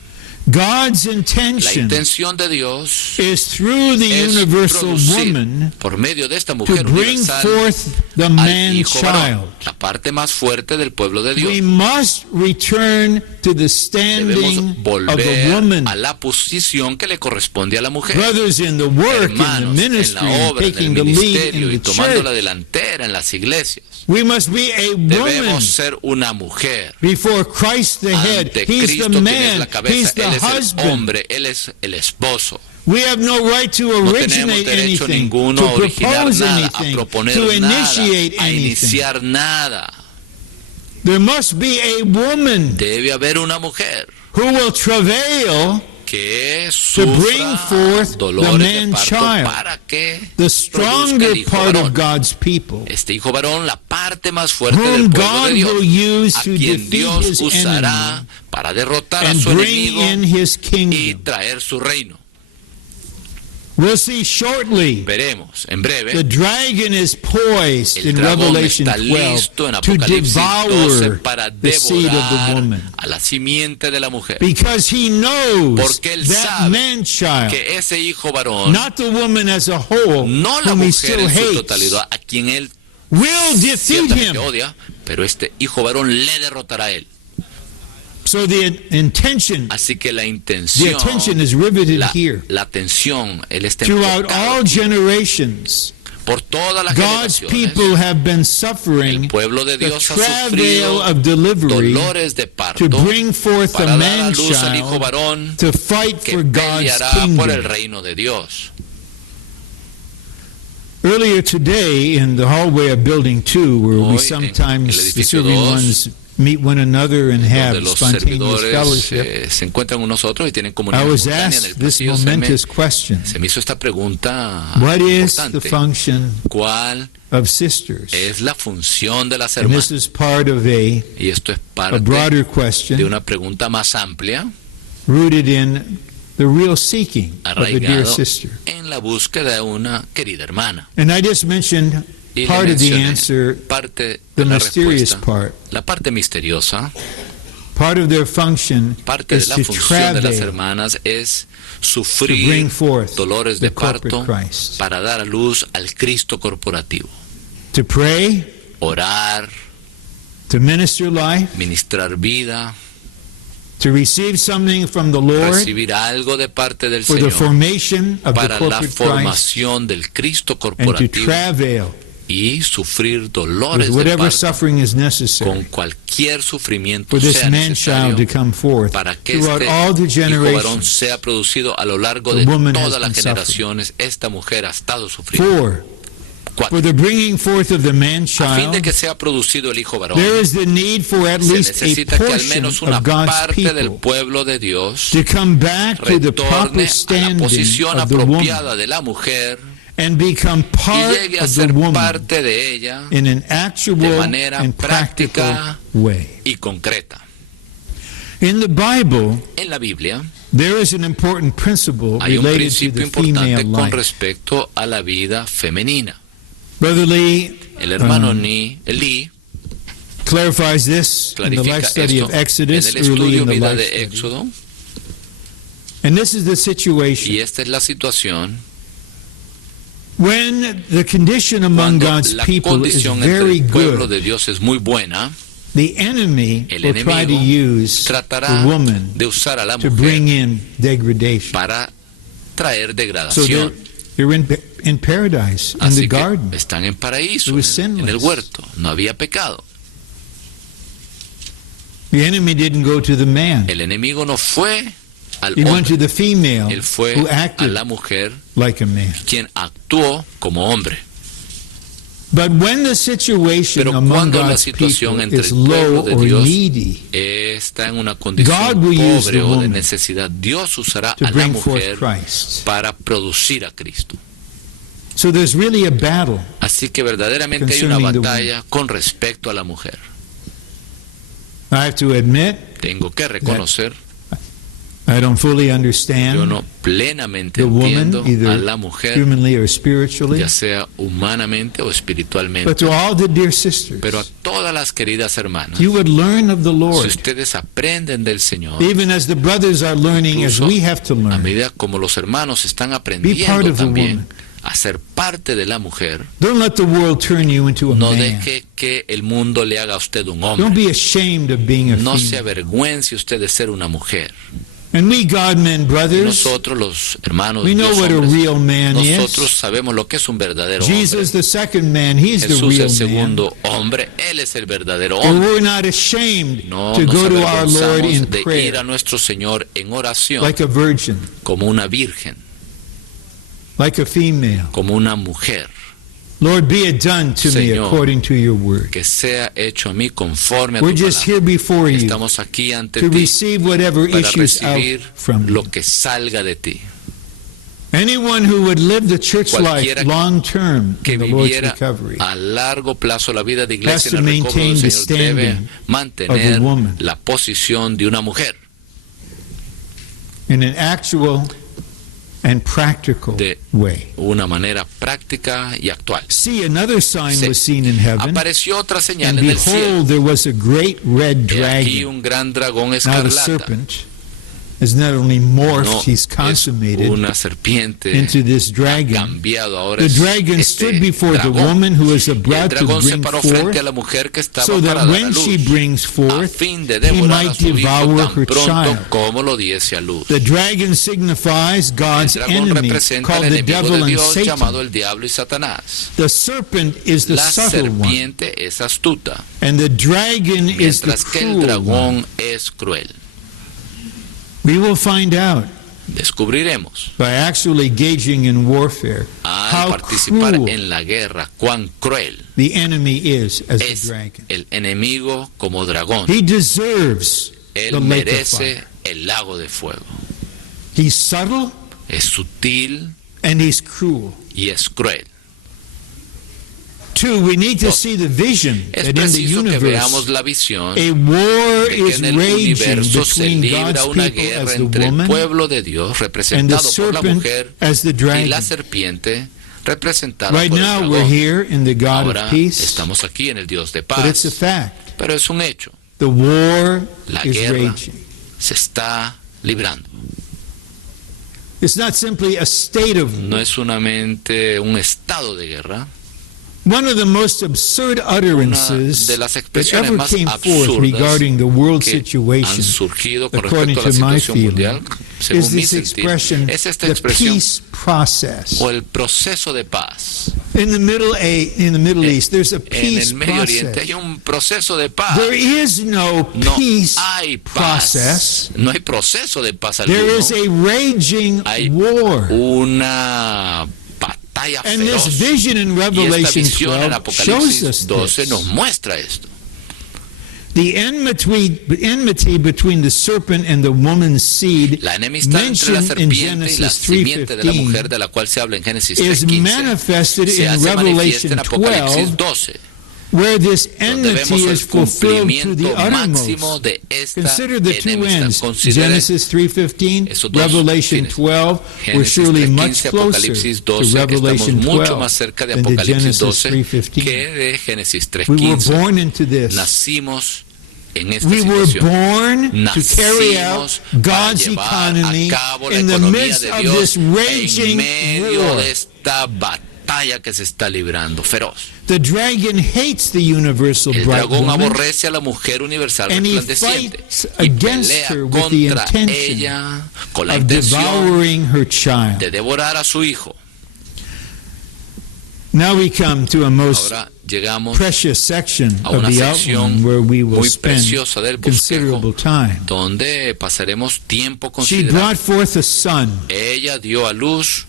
God's La intention intención de Dios is through the es universal producir woman por medio de esta to mujer bring universal forth the al man hijo varón, child. la parte más fuerte del pueblo de We Dios. must return to the standing Debemos of the volver woman. a la posición que le corresponde a la mujer. Brothers in the work, in the Hermanos, en ministry, la and obra, en taking el the lead ministerio y in the tomando la church. delantera en las iglesias. We must be a woman Debemos ser una mujer. before Christ the head. Ante He's Cristo, the quien es man. la He's cabeza, the Él es el husband. hombre, Él es el esposo. We have no right to No tenemos originate derecho anything, ninguno to a originar propose nada, a anything, proponer to nada, initiate a anything. iniciar nada. There must be a woman Debe haber una mujer who will travail que to bring sufra forth the dolores de man parto child, para que the produzca stronger el hijo part of varón. God's people, Este hijo varón, la parte más fuerte whom del pueblo God de Dios, will use a to quien defeat Dios his usará enemy para derrotar a and su bring enemigo in his y kingdom. traer su reino. We'll see shortly. Veremos en The breve. dragon is poised El in dragón Revelation está 12 listo en to Apocalipsis 12 devour para the seed of the devorar woman. a la simiente de la mujer. Because he knows Porque él that sabe man child, Que ese hijo varón, not the woman as a whole, no la whom he mujer still en su hates, totalidad, a quien él will defeat ciertamente him. odia, pero este hijo varón le derrotará a él. So the intention, Así que la the intención, attention is riveted here. la atención, él está Throughout enfocado all aquí. generations, Por todas las God's generaciones, people have been suffering el pueblo de the Dios ha travail sufrido of delivery dolores de to parto bring forth the para dar a man luz al hijo child varón to fight que for God's peleará por el kingdom. reino de Dios. Earlier today, in the hallway of Building 2, where Hoy, we en sometimes, el the edificio serving 2, ones meet one another and have Donde los spontaneous servidores fellowship, se encuentran con nosotros y tienen I comunión was espontánea en el asked this pasillo. momentous question. Se me hizo esta pregunta What is the importante. function ¿Cuál of sisters? es la función de las And hermanas? this is part of Y esto es a parte broader de question una pregunta más amplia, rooted in the real seeking of the dear arraigado sister. en la búsqueda de una querida hermana. And I just mentioned Y part le of the mencioné answer, parte the de la mysterious respuesta, part. la parte misteriosa. Part of their function Parte de is la to función de las travail hermanas es to bring sufrir forth dolores de the corporate parto Christ. para dar a luz al Cristo corporativo. To pray, Orar, to minister life, ministrar vida, to receive something from the Lord recibir algo de parte del for the Señor formation of the para la corporate Christ, formación del Cristo and to corporativo travail y sufrir with dolores de whatever parto suffering is con necessary cualquier sufrimiento for this sea man child to necesario come forth para que throughout este all the hijo varón generations. sea producido a lo largo The de woman has todas las been generaciones. Esta mujer ha estado sufriendo. 4. Cuatro. For the bringing forth of the man A fin de child, que sea producido el hijo varón, there is the need for at se least a necesita que al portion menos una of God's parte del people pueblo de Dios to come back to the proper retorne a la standing posición of the woman apropiada de la mujer and become y part llegue a of the ser woman parte de ella in an actual manera and practical práctica. way. y concreta. In the Bible, En la Biblia there is an important principle hay un related to principio the female importante con life. respecto a la vida femenina. Brother Lee El hermano clarifies Lee this in the life clarifica study esto of en Exodus, el early estudio in the vida life de study. Éxodo, And this is the y situation. esta es la situación When the condition among cuando God's la people is condición entre very el pueblo good. de Dios es muy buena. The enemy El will try to enemigo use tratará the woman de usar a la to mujer bring in degradation. para traer So degradación. they're in paradise, in the Así que garden. están en paraíso, It was en el sinless. huerto, no había pecado. The enemy didn't go to the man. El enemigo no fue al He went to hombre, the female él fue who a acted la mujer like a man. quien actuó como hombre. But when the situation Pero among cuando la God's situación people entre is el pueblo low de or Dios needy, está en una condición God will use pobre the o de woman necesidad, Dios usará to a la bring forth mujer Christ. para producir a Cristo. So there's really a battle. Así que verdaderamente hay una Concerning the batalla con respecto a la mujer. I have to admit, Tengo que reconocer, I don't fully yo understand no plenamente the woman, entiendo a either la mujer, humanly or spiritually. ya sea humanamente o But espiritualmente. to all the dear sisters, Pero a todas las queridas hermanas, you would learn of the si Lord, ustedes aprenden del Señor, even as the brothers are learning, as incluso we have to a learn. medida como los hermanos están Be part aprendiendo of the también woman. a ser parte de la mujer, Don't let the world turn you into a no man. deje que el mundo le haga a usted un Don't hombre. be ashamed of being a No se female. avergüence usted de ser una mujer. And we God-men brothers, Nosotros los hermanos we de know Dios what a hombres, real man nosotros is. sabemos lo que es un verdadero Jesus, hombre. the second man, he's the Jesús real el man. segundo hombre, Él es el verdadero And hombre. we're not ashamed No to nos go to our Lord in avergonzamos de ir prayer a nuestro Señor en oración like a virgin, como una virgen, like a female. como una mujer. Lord, be it done to me Señor, according to your word. Que sea hecho a mí conforme a We're tu just palabra. here before you Estamos aquí ante to ti receive whatever para issues out recibir from lo you. que salga de ti. Anyone who would live the church life Cualquiera long term Que in the Lord's viviera recovery a largo plazo la vida de has iglesia to en el recobro maintain del the Señor debe standing mantener of a woman. la posición de una mujer in an actual and practical De- way. una manera práctica y actual. See, another sign Sí. was seen in heaven, Apareció otra señal and en el cielo. behold, there was a great red He aquí dragon. un gran dragón Now the escarlata. serpent is not only morphed, No, he's es consummated una serpiente into this dragon. cambiado ahora. The es dragon este stood before the dragón. woman who is Y el about to dragón se bring paró frente forth, a la mujer que estaba so para that dar a when she luz, brings a forth, fin de he devorar a might su hijo devour tan her pronto child. como lo diese a luz. The dragon signifies El God's dragón enemy, representa called al the enemigo devil de and Dios llamado Satan. el diablo y Satanás. The serpent is the La subtle one, serpiente es astuta, and the dragon is the mientras que el cruel one. dragón es cruel. We will find out Descubriremos by actually engaging in warfare al how participar cruel en la guerra cuán cruel the enemy is as the es dragon. el enemigo como dragón. He deserves the Él lake of merece fire. el lago de fuego. He's subtle Es sutil and he's cruel. y es cruel. Two, we need to see the vision Es that in the preciso que veamos universe la visión a war de que is en el raging universo se between libra God's una people guerra as the entre el woman pueblo de Dios, and the representado por la serpent mujer, as the y dragon. la serpiente, representada Right por el now we're dragón. here in the God Ahora of peace, estamos aquí en el Dios de but it's a paz, fact. pero es un hecho. The war La is guerra raging. se está librando. It's not simply a state of No war. es solamente un estado de guerra. One of the most absurd utterances de las that expresiones ever más came forth absurdas regarding the world que han situation surgido con according respecto a la to my situación mundial, feeling, is según mi this sentir, expression, es esta the expresión peace process. o el proceso de paz. In the Middle East, there's a En peace el Medio Oriente process. hay un proceso de paz. There is no No peace hay paz. process. No hay proceso de paz There alguno. is a raging Hay war. una batalla And this feroz. vision in Y esta Revelation visión en 12 shows us Apocalipsis 12 this. nos muestra esto. The enmity between the serpent and the woman's seed La enemistad entre la mentioned in serpiente y la Genesis simiente de la mujer 3:15 de la cual se habla en Génesis is 3:15 manifested se in hace manifiesta en Revelation Apocalipsis 12, 12, where this donde enmity vemos el is fulfilled to cumplimiento the máximo uttermost. de esta Consider the two enemistad. ends, Considere Genesis 3:15, esos dos Revelation fines. 12. We're Génesis surely much 3:15, closer Apocalipsis to 12, estamos Revelation mucho más 12 cerca de than to Apocalipsis Genesis 12 3:15. que de Génesis We were 3:15. born into this. Nacimos en esta We were situación. born to carry out Nacimos para God's llevar economy a cabo la in the economía midst de of Dios this en raging medio war. de esta batalla que se está librando feroz. The dragon hates the universal El bright dragón woman, aborrece a la mujer universal and he resplandeciente fights y against pelea her with the contra intention ella con la of intención devouring her child. de devorar a su hijo. Now we come to a most Ahora llegamos precious section a of una the sección outline where we will muy spend preciosa del considerable bosquejo, time. donde pasaremos tiempo She considerable. brought forth a son, Ella dio a luz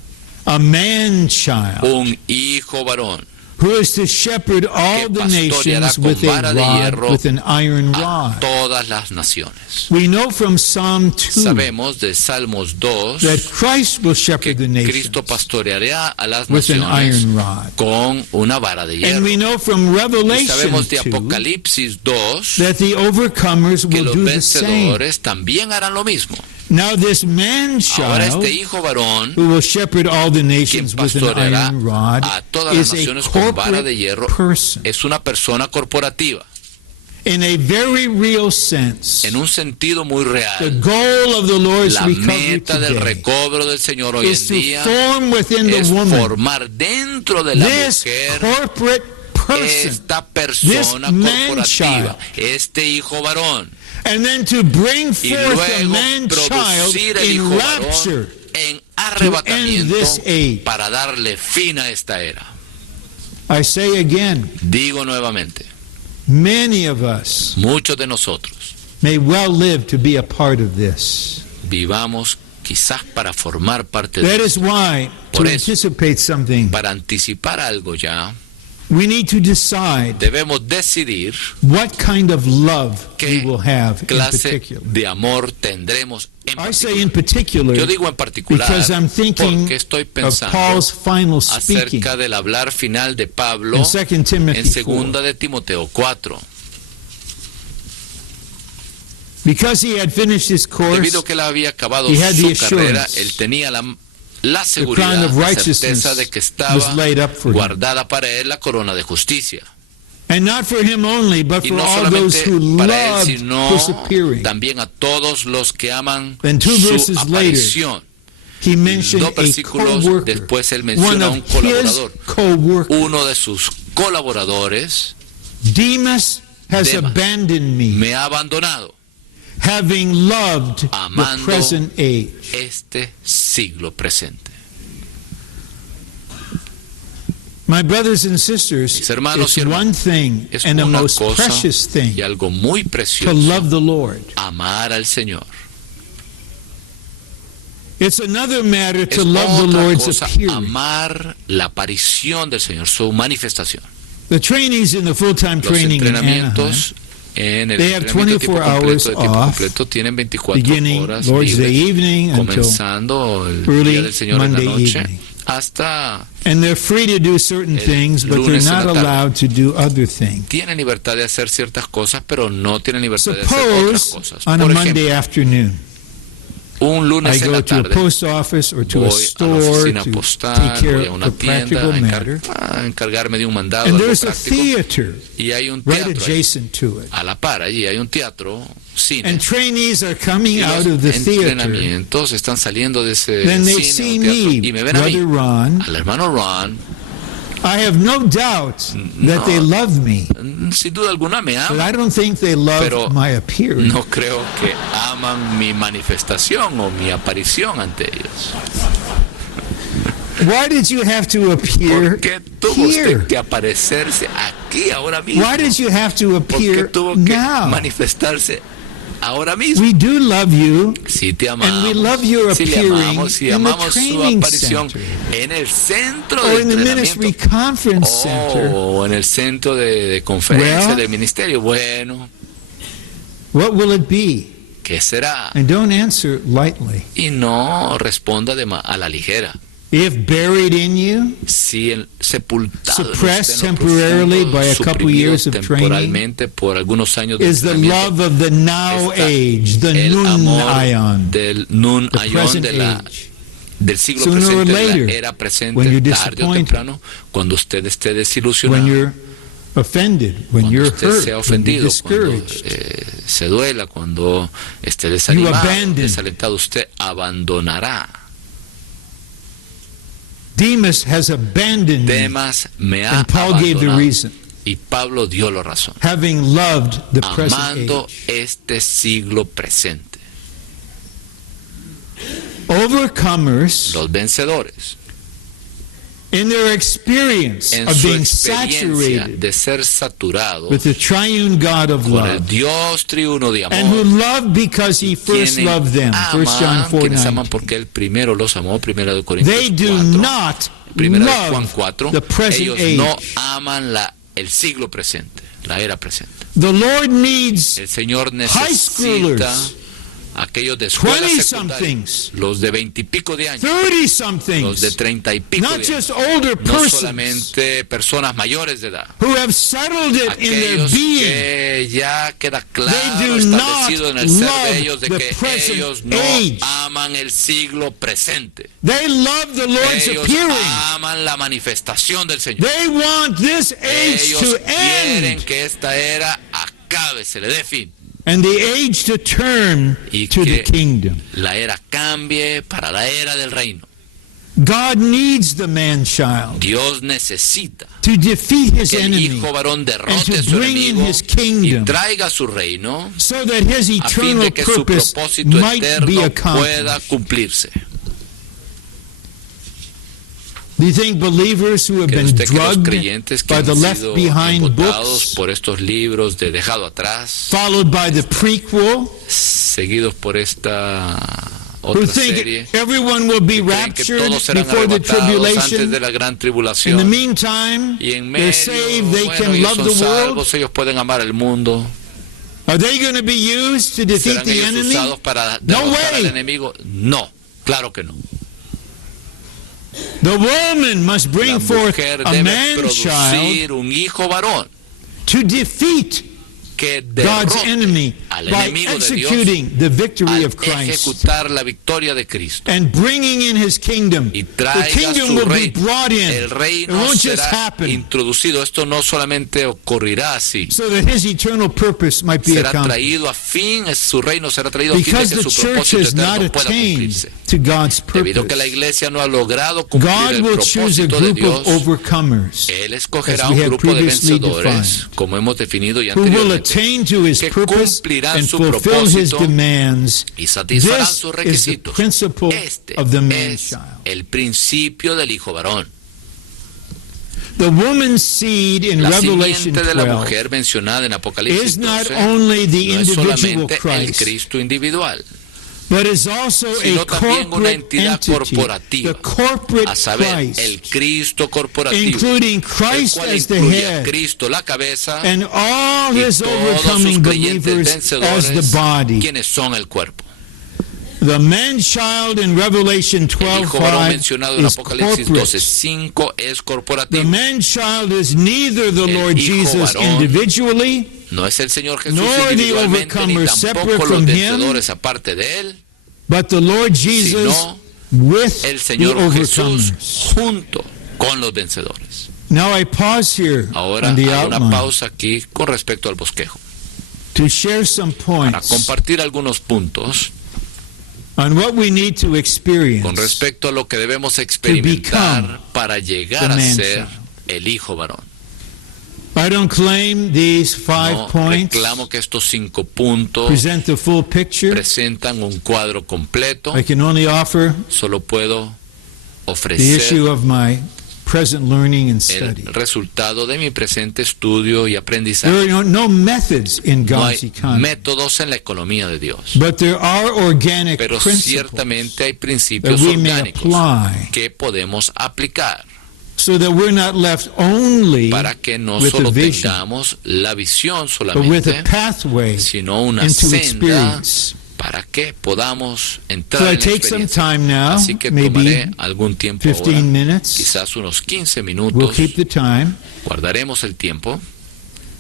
a man-child, un hijo varón, who is to shepherd all que the pastoreará nations con with a vara de rod, hierro with an iron a rod. todas las naciones. We know from Psalm 2 Sabemos de Salmos 2 that Christ will que shepherd the nations Cristo pastoreará a las with an naciones iron rod. con una vara de And hierro. we know from Y Revelation sabemos de 2 Apocalipsis 2 that the overcomers que will los do the same. vencedores también harán lo mismo. Now this Ahora man-child este hijo varón, who will shepherd all the quien nations with an pastoreará iron rod, a todas las is a naciones con vara de corporate hierro, person. es una persona corporativa. In a very real sense, En un sentido muy the real, goal of the Lord's la recovery meta del today recobro del Señor hoy is en to día form within the es woman formar dentro de la this mujer corporate person, esta persona this corporativa, man-child. este hijo varón, and then to bring y forth the luego man-child producir el in hijo rapture. varón en arrebatamiento this age. para darle fin a esta era. I say again, Digo nuevamente, many of us muchos de nosotros may well live to be a part of this. vivamos quizás para formar parte de That is why, to Por eso, anticipate something, para anticipar algo ya, we need to decide debemos decidir what kind of love we qué will have in clase particular. de amor tendremos en I say in particular. particular Yo digo en particular because I'm thinking porque estoy of pensando Paul's final speaking acerca del hablar final de Pablo in 2 Timothy en 4. segunda de Timoteo 4. Because he had finished his course, Debido a que él había acabado he had su the carrera, assurance él tenía la the seguridad, crown of la righteousness certeza de que was estaba laid up for him. guardada para él la corona de justicia. And not for him only, but Y for no all those solamente who para él, loved sino his appearing. también a todos los que aman Then 2 su verses later, aparición. He mentioned Dos a versículos co-worker, después él one menciona a un of his colaborador. co-workers. Uno de sus colaboradores Demas has Demas abandoned me, me ha abandonado, having loved the amando present age. este siglo presente. My brothers and sisters, Mis hermanos y it's one thing Es and a una most cosa precious thing y algo muy to precioso, love the Lord. amar al Señor. It's another matter Es to love the otra Lord's cosa appearing. amar la aparición del Señor, su manifestación. The trainees in the full-time Los training in Anaheim, entrenamientos en el They have entrenamiento de tiempo 24 completo, de tiempo hours completo tienen 24 beginning horas Lord's Day libres, evening until, comenzando el early día del Señor en la Monday noche evening. hasta and they're free to do certain el things, but they're lunes en not la tarde. allowed to do other things. tienen libertad de hacer ciertas cosas, pero no tienen libertad de hacer otras Suppose cosas. on a Por Monday ejemplo, afternoon, un I lunes en go la to a tarde post office or to voy a a la store oficina to postal, take care voy a of una a tienda practical a matter, encargarme de un mandado, and algo there's a práctico, theater y hay un right teatro ahí, adjacent to it. a la par, allí hay un teatro, cine. And trainees are coming Y out los of the theater. entrenamientos están saliendo de ese Then they see cine o teatro me, y me ven a Brother mí, Ron. al hermano Ron. I have no doubt that they love me, Sin duda alguna me but aman, I don't think they love Pero my appearing. no creo que aman mi manifestación o mi aparición ante ellos. Why did you have to appear ¿Por qué tuvo here? usted que aparecerse aquí ahora mismo? Why did you have to ¿Por qué appear tuvo que now? manifestarse ahora mismo? We do love you, Si te and we amamos, love your si le appearing amamos, si in the amamos su training aparición center en el centro or de in the ministry entrenamiento conference center. o en el centro de conferencia Well, del ministerio. Bueno, What will it be? ¿qué será? And don't answer lightly. Y no responda a la ligera. If buried in you, Si el sepultado en suppressed usted en lo temporarily profundo, by a couple suprimido years of training, temporalmente por algunos años de is the entrenamiento, love of the now está age, the el nun amor ion, del nun the aion present de age. del siglo Sooner or presente, de later, la era when presente, you're tarde o disappointed, temprano, cuando usted esté When desilusionado, you're offended, when cuando you're usted hurt, sea when you're ofendido, cuando discouraged, se duela, cuando esté desanimado, abandon. desalentado, usted abandonará. Demas has abandoned me, Demas me ha and Paul gave the abandonado. reason, Y Pablo dio la razón. having loved the present Amando age. este siglo presente. Overcomers Los vencedores in their experience en of su being experiencia saturated de ser saturados with the triune God of con el love, Dios triuno de and who amor, love because he first loved them. 1 John quienes aman 4:9. porque Él primero los amó, 1 Corintios They do 4, not 1 Juan love 4, the present ellos age. no aman el siglo presente, la era presente. The Lord needs El Señor high necesita schoolers, aquellos de escuela 20 secundaria, somethings, los de 20 y pico de años, 30 los de somethings, 30 y pico not de just años, older no persons solamente personas mayores de edad, who have settled it in their aquellos being. que ya queda claro, They do establecido en el not ser love de ellos, de the que present ellos no age. aman el siglo presente. They love the Lord's Ellos appearing. aman la manifestación del Señor. They want this age Ellos to quieren end que esta era acabe, se le dé fin. and the age to turn Y to the que kingdom. la era cambie para la era del reino. God needs the man-child Dios necesita to defeat his que el enemy hijo varón and derrote to a su bring in enemigo his y kingdom traiga su reino so that his a fin eternal de que su purpose propósito might be eterno pueda accomplished. cumplirse. Do you think believers who have ¿Cree been usted que los drugged creyentes que by the han left sido behind imputados books, por estos libros de dejado atrás, followed by the prequel, seguidos por esta who otra think serie, everyone will be creen que raptured todos serán before the arrebatados antes tribulation? de la gran In the tribulación? meantime, Y en they're medio, saved, they bueno, can ellos love son the world. salvos, ellos pueden amar al mundo. Are they going to be used to defeat ¿Serán the ellos enemy? usados para No derrotar al way. enemigo? No, claro que no. The woman must La bring forth mujer a debe man-child producir un hijo varón to defeat que God's derrote enemy al by enemigo de Dios executing the victory al of Christ ejecutar la victoria de Cristo and bringing in his kingdom. y The traiga kingdom su will be reino. brought in. El It reino won't just será happen, introducido. Esto no solamente ocurrirá así, so that his eternal purpose might be será accomplished. traído a fin, su reino será traído a fin de Because que the su church propósito has not eterno pueda attained cumplirse. to God's Debido a que la purpose, iglesia no ha logrado cumplir God el will choose a propósito de group of Dios, overcomers Él escogerá as we un have grupo de previously vencedores, defined, como hemos definido ya who will anteriormente, attain to his que purpose cumplirán and su fulfill his propósito demands. y satisfarán This sus is the requisitos. principle Este of the es man-child. el principio del hijo varón. The woman's seed in La Revelation simiente de la 12 mujer mencionada en is Apocalipsis not 12 only the no es individual solamente el Christ, Cristo individual, but is also sino a también una corporate entidad entity, corporativa, the corporate a saber, el Christ, Cristo corporativo, including el Christ cual as the incluye a head, Cristo la cabeza and all y his todos overcoming sus creyentes believers as the vencedores, body. quienes son el cuerpo. The man-child in Revelation El hijo varón 12:5 mencionado en is Apocalipsis corporate. 12:5 es The corporativo. man-child is neither the El Lord hijo Jesus varón individually, No es el Señor Jesús nor the individualmente, ni overcomers separate tampoco los from him, vencedores aparte de él, but the Lord Jesus sino with el the Señor Jesús overcomers. junto con los vencedores. Now I pause here Ahora on the hago una outline pausa aquí con respecto al bosquejo, to share some para points compartir algunos puntos on what we need to con experience respecto a lo que debemos experimentar para llegar a the ser man-child. el hijo varón. I don't claim these 5 No points reclamo que estos 5 puntos present the full picture. presentan un cuadro completo. I can only offer Solo puedo the ofrecer issue of my present learning and el study. resultado de mi presente estudio y There aprendizaje. are no methods in No God's hay economy, métodos en la economía de Dios, but there are organic pero principles ciertamente hay that principios we may orgánicos apply que podemos aplicar so that we're not left only para que no with a solo vision, tengamos la visión but with solamente, a pathway sino una into senda experience. para que podamos entrar So I en la take some experiencia. time now, Así que maybe tomaré algún tiempo 15 ahora, minutes. quizás unos 15 We'll minutos, keep the time guardaremos el tiempo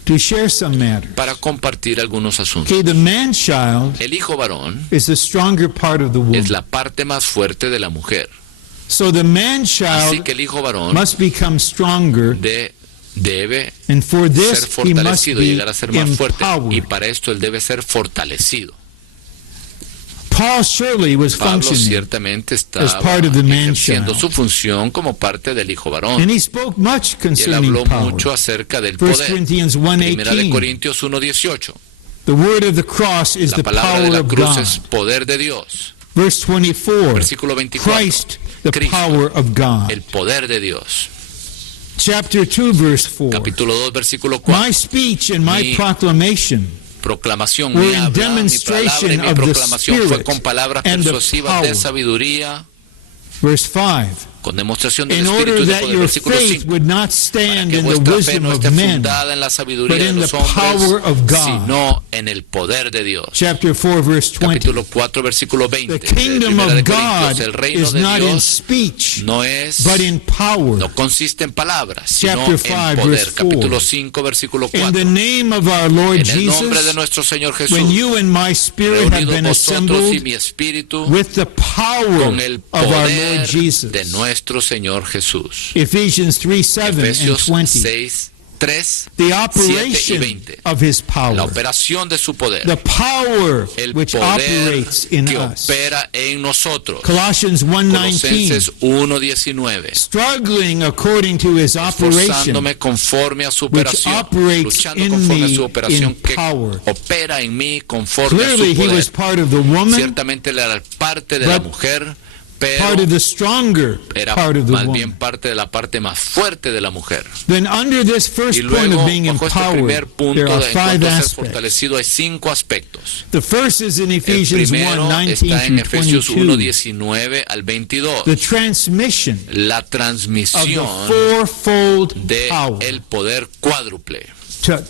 to share some matter. para compartir algunos asuntos. Okay, the man-child El hijo varón is the stronger part of the womb. es la parte más fuerte de la mujer, So the así man-child que el hijo varón must become stronger, debe and for ser this he must fortalecido, be llegar a ser más fuerte, y empowered. para esto él debe ser fortalecido. Paul surely was Pablo functioning, ciertamente as estaba part of the ejerciendo man-child. su función como parte del hijo and varón, he spoke much y él concerning habló power. mucho acerca del 1 poder. Corinthians Primera de 1:18. Corintios 1:18. The word of the cross is La the palabra de power la of cruz God. es poder de Dios. Verse 24. Versículo 24. Christ the Cristo, power of God. el poder de Dios. Chapter 2, verse 4. Capítulo 2, versículo 4. My speech and my Mi proclamation proclamación, were mi in habla, mi palabra y demonstration mi of the proclamación fue Spirit con palabras and the persuasivas de power. sabiduría, Verse 5. con demostración del In Espíritu order y de that poder. your Versículo faith 5. would not Para stand que in the vuestra fe wisdom no of esté men, fundada en la sabiduría but de in los the hombres, power of God. sino en el poder de Dios. Chapter 4, verse 20. Capítulo 4, versículo 20. The kingdom Primera of de God Corintios, el reino is de not in Dios speech, no es, but in power. no consiste en palabras, sino Chapter en 5, poder. verse 4. Capítulo 5, versículo In 4. the name of our Lord En el nombre de Jesus, nuestro Señor Jesús, when you and my spirit have reunidos been vosotros y assembled mi espíritu with the power con el of our Lord poder Jesus. de nuestro Señor Jesús. Ephesians 3, 7 and Efesios 20. 6, 3, The 7 y operation 20. of his La power. operación de su poder. The power El which poder operates in que us. opera en nosotros. Colossians 1:19. Colosenses 1:19. Struggling according to his operation, Esforzándome conforme a su which operación, operates luchando in conforme a me su operación in que power. opera en mí conforme a Clearly, su he was poder. part of the woman, Ciertamente él era parte de la but mujer, part pero of the stronger era part of the más bien woman. parte de la parte más fuerte de la mujer. Then under this first Y point luego, of being bajo este primer empowered, punto there are de en 5 cuanto a ser aspects. fortalecido, hay 5 aspectos. The first is in El Ephesians 1, primero 19 está en through Efesios 22. 1:19 al 22. The transmission La of the transmisión fourfold de power el poder cuádruple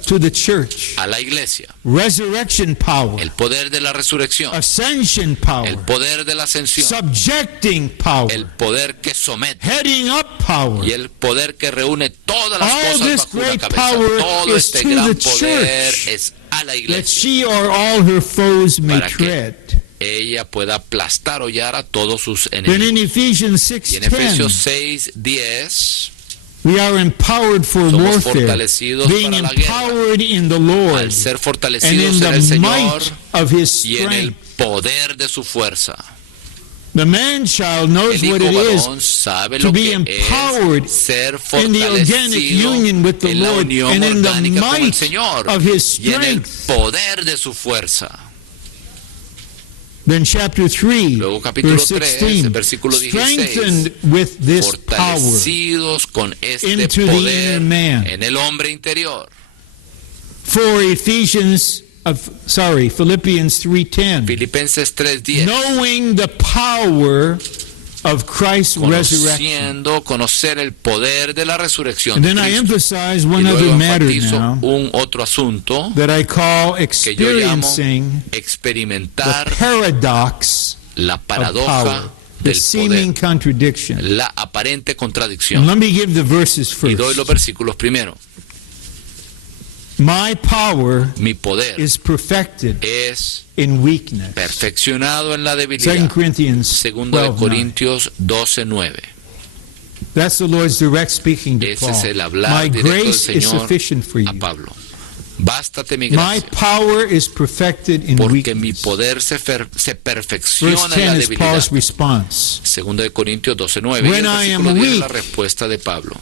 to the church. a la iglesia. Resurrection power, El poder de la resurrección, ascension el power, poder de la ascensión, subjecting power, el poder que somete heading up power. y el poder que reúne todas las All cosas this bajo una great cabeza. power Todo is este to gran the poder church, es a la that iglesia, she or all her foes may para que tread. ella pueda aplastar o hollar a todos sus Then in enemigos. Ephesians Y en Efesios 6:10, 6:10, we are empowered for somos warfare, fortalecidos being para la guerra, empowered in the Lord al ser and fortalecidos in en el the Señor might of his y en el strength. poder de su fuerza. The man-child knows El what hijo it is varón sabe to lo be que empowered es ser in the organic fortalecido union with the en la Lord unión and in the orgánica con el might Señor of his y en el strength. poder de su fuerza. Then chapter 3, Luego capítulo verse 3, 16, versículo 16, strengthened with this power fortalecidos con este into the poder inner man. en el hombre interior. for Philippians 3:10. Filipenses 3:10. Knowing the power of Christ's resurrection. Conocer el poder de la resurrección And de then I Cristo. emphasize Y one luego other matter enfatizo now un otro asunto that I call que yo llamo experiencing the experimentar paradox la of paradoja power, the del seeming poder, contradiction. la aparente And contradicción. let me give the verses Y doy los first. versículos primero. My power Mi poder is perfected es in weakness. perfeccionado en la 2 debilidad. Corinthians Segundo de 12:9. Corintios 12:9. That's the Lord's direct speaking to Ese es Paul. el hablar My directo del grace is Señor sufficient for a you. Pablo. Bástate mi My gracia, power is perfected in porque mi weakness. poder se Verse perfecciona en 10 la is Paul's debilidad. response. Segundo de Corintios 12:9. Y When el I am versículo 10 es la weak, respuesta de Pablo.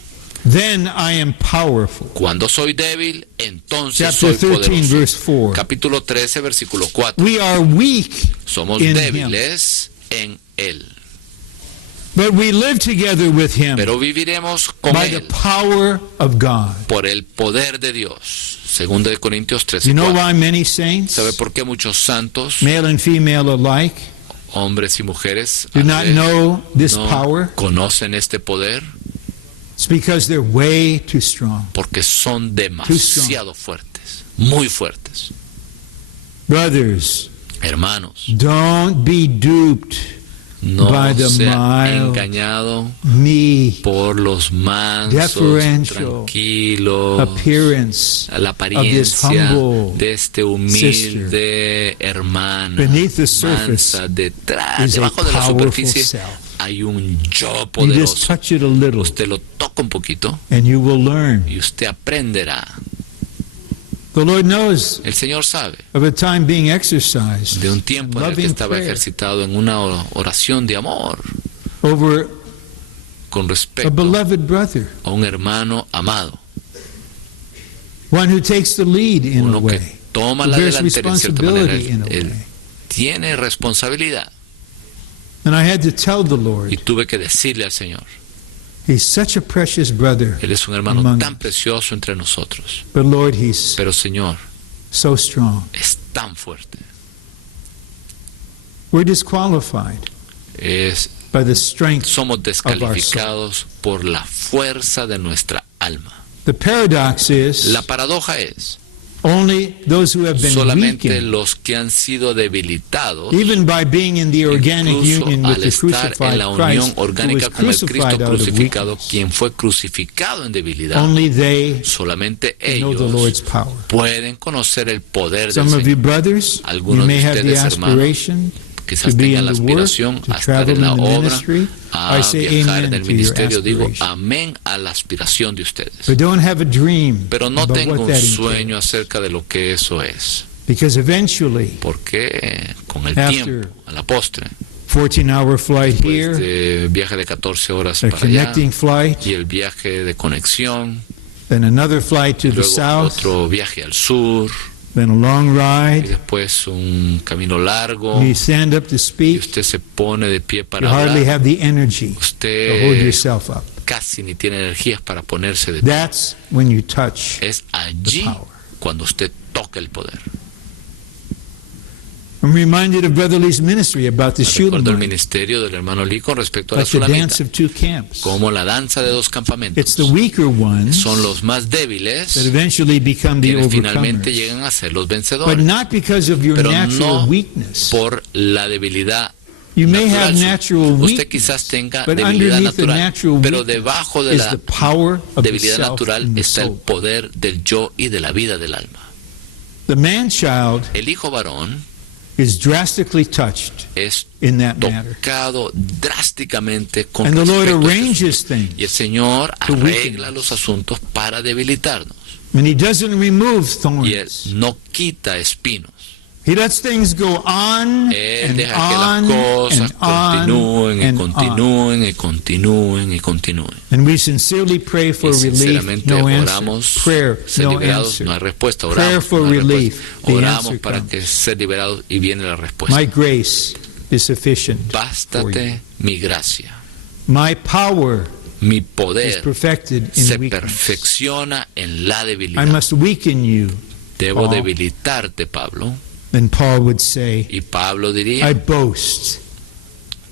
Then I am powerful. Cuando soy débil, entonces Chapter soy 13, poderoso. verse 4. Capítulo 13, versículo 4. We are weak, Somos in débiles en Él, but we live together with him pero viviremos con by the Él power of God. por el poder de Dios. Segundo de Corintios 13, You know 4. why many saints, ¿Sabe por qué muchos santos, male and female alike, hombres y mujeres, do a not veces know this no power? conocen este poder? It's because they're way too strong. Porque son demasiado fuertes, muy fuertes. Brothers, Hermanos, don't be duped, no by the sea mild, engañado me por los mansos, deferential tranquilos, appearance la of this apariencia humble de este humilde hermano. Beneath the surface Mansa, detrás, is a debajo de la powerful superficie self. hay un yo You just poderoso. touch it a little Usted lo toca un poquito and you will learn. y usted aprenderá. The Lord knows El Señor sabe of a time being exercised de un in tiempo en el que loving estaba prayer ejercitado en una oración de amor over con a respecto beloved brother, a un hermano amado, one who takes the lead in a uno que way, toma who la bears delantera en cierta manera. responsibility in a Él way. tiene responsabilidad. And I had to tell the Y Lord, tuve que decirle al Señor, he's such a precious brother Él es un hermano among tan us. precioso entre nosotros. But Lord, he's Pero Señor, so strong. es tan fuerte. We're disqualified by the strength. Somos descalificados por la fuerza de nuestra alma. The paradox is La paradoja es, only those who have been solamente weakened, los que han sido debilitados, even by being in the organic incluso union with al the estar en crucified la unión Christ, who was orgánica con el Cristo crucified out of crucificado, weakness, quien fue crucificado en debilidad, only they solamente know the Lord's ellos power. pueden conocer el poder del Some of you Señor. brothers, you Algunos may de have the ustedes, hermanos, aspiration Quizás to be tengan in la the work, aspiración to a estar travel en la in the obra, ministry. a I say viajar amen en el to your ministerio. Digo aspiration. amén a la aspiración de ustedes. But don't have a dream Pero no about tengo what un that sueño entails. acerca de lo que eso es. Because eventually, Porque con el After tiempo, a la postre, 14-hour flight después here, de viaje de 14 horas a para allá, connecting flight, y el viaje de conexión, then another flight to the luego south, otro viaje al sur, then a long y ride. después un camino largo, You stand up to y speak, usted se pone de pie you para hardly hablar. have the energy to hold Usted yourself up. casi ni tiene energías para ponerse de pie. That's when you touch. Es allí power. cuando usted toca el poder. I'm reminded of Brother Lee's ministry about the Recuerdo el Shulamite, ministerio del hermano Lee con respecto a la like the dance Sulamita, of two camps. como la danza de dos It's campamentos. the weaker ones Son los más that débiles eventually become the quienes finalmente overcomers. llegan a ser los But vencedores, not because of your pero natural no weakness. por la debilidad You may have natural. natural Usted weakness, quizás tenga but debilidad underneath the natural, natural pero weakness debajo de is la the power of the debilidad self natural and the está el soul. poder del yo y de la vida del alma. The man-child El hijo varón is drastically touched es in that matter. tocado drásticamente con And the Lord respecto a este arranges asunto. Y el things. Señor to weaken arregla us. los asuntos para debilitarnos. And He doesn't remove Y Él thorns. no quita espinos. He lets things go on Él and deja que las on cosas and on continúen y and on. continúen y continúen y continúen. And we sincerely pray for Y relief, sinceramente no answer. oramos Prayer, ser no liberados, answer. no hay respuesta. Prayer Oramos, for no hay relief, respuesta. the Oramos answer para comes. que ser liberados y viene la respuesta. My grace is sufficient for you. Bástate mi gracia. My power Mi is poder perfected se in weakness. perfecciona en la I debilidad. must weaken you. Debo Paul. debilitarte, Pablo. Then Paul would say, Y Pablo I diría, boast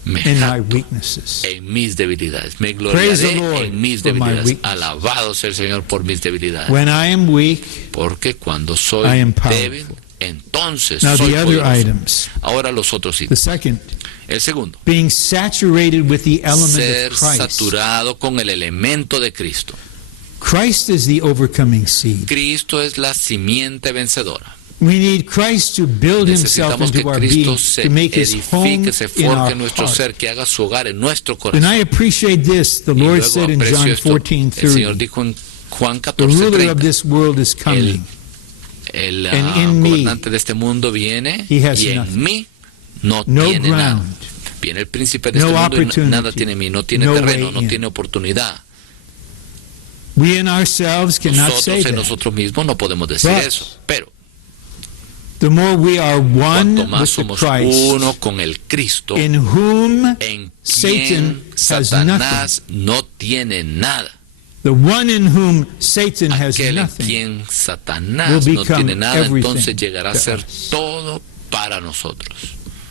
me in my jacto weaknesses. en mis debilidades. Me Praise the gloriaré Lord en mis for my debilidades. weakness. Alabado sea el Señor por mis debilidades. When I am weak, Porque cuando I soy am powerful. débil, entonces now soy the other poderoso. items. Ahora los otros The ítems. second, El segundo, being saturated with the element ser of Christ. saturado con el elemento de Cristo. Christ is the overcoming seed. Cristo es la simiente vencedora. We need Christ to build himself Necesitamos que into our being, Cristo se to make his home edifique, se in our forje en nuestro heart. ser, que haga su hogar en nuestro And corazón. I appreciate this. The Y Lord luego said in aprecio John esto. El Señor 14:30, dijo en Juan the ruler of 14:30, this world is coming. el And in me, gobernante de este mundo viene he has y en nothing. mí no No tiene nada. ground, Viene el príncipe de no este mundo y opportunity, nada tiene en mí, no tiene no terreno, way no in. tiene oportunidad. We in ourselves cannot say Nosotros en that. nosotros mismos no podemos decir But eso, pero The more we are one cuanto más with the somos Christ, uno con el Cristo, in whom en Satan quien has Satanás no tiene nada. the one in whom Satan has Aquel en nothing, quien Satanás will no become tiene nada, everything entonces llegará a to ser us. todo para nosotros.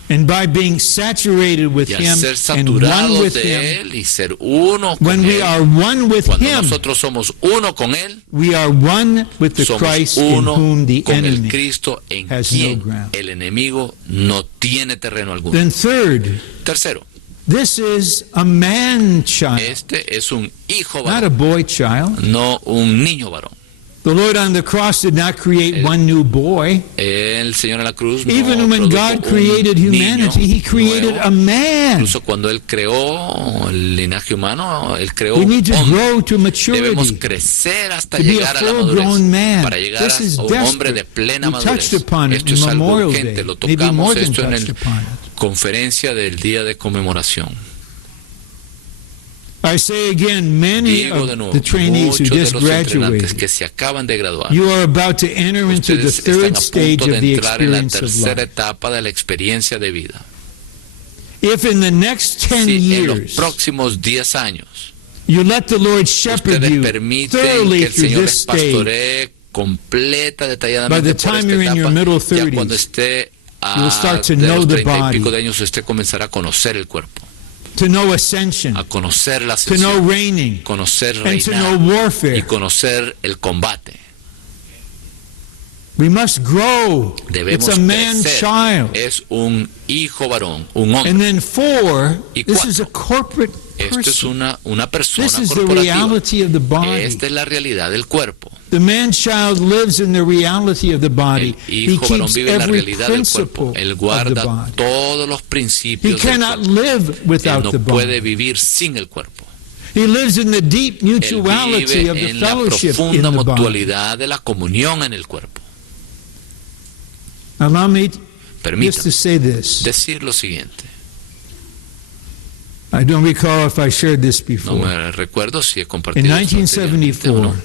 and by being saturated with Y him al ser and one saturados with de him, Él y ser uno con when we Él, are one with cuando him, nosotros somos uno con Él, we are one with the somos Christ in uno whom the con el enemy. Cristo en has no quien ground. el enemigo no tiene terreno alguno. Then third, Tercero, this is a man child, este es un hijo not a varón, boy child. no un niño varón. The Lord on the cross did not create El- one new boy. El Señor en la cruz no Even when produjo God un created humanity, niño He created nuevo. a man. Incluso cuando Él creó el linaje humano, Él creó We un need to hombre. grow to Debemos maturity, crecer hasta to be a llegar a la madurez, full-grown man. para llegar This is a un hombre de desperate. plena We touched madurez. upon it Esto in es algo Memorial urgente, Day. lo Maybe tocamos more than esto en touched la upon it. conferencia del día de conmemoración. I say again, many Digo de of nuevo, the trainees who muchos de just los entrenantes graduated, que se acaban de graduar, you are about to enter into the ustedes están third a stage punto de of the entrar en la experience of tercera life. etapa de la experiencia de vida. if in the next 10 Si en los years próximos 10 años you let the Lord shepherd ustedes you permiten thoroughly que el through Señor this les stage, pastoree completa, by detalladamente the por time esta you're in your etapa, middle ya cuando 30s, esté you will start to de know los the 30 y pico body, de años, usted comenzará a conocer el cuerpo, to know ascension, a conocer la to know ascensión, reigning, conocer and to know reinar y warfare. conocer el combate. We must grow. Debemos It's a man-child. crecer. Es un hijo varón, un hombre. And then 4, Y this is a 4, corporate Esto es person. una persona This is the corporativa. reality of the body. Esta es la realidad del cuerpo. The man-child lives in the reality of the body. El He hijo varón keeps vive en la every realidad del principle cuerpo. Él of the guarda body. todos los He principios del cannot cuerpo. live Él without no the puede body. vivir sin el cuerpo. He lives in the deep Él mutuality of the vive en la fellowship in profunda the body. mutualidad de la comunión en el cuerpo. Allow me just to Permítame say this. decir lo siguiente. I don't recall if I shared this No before. me recuerdo si he compartido In esto anteriormente o no.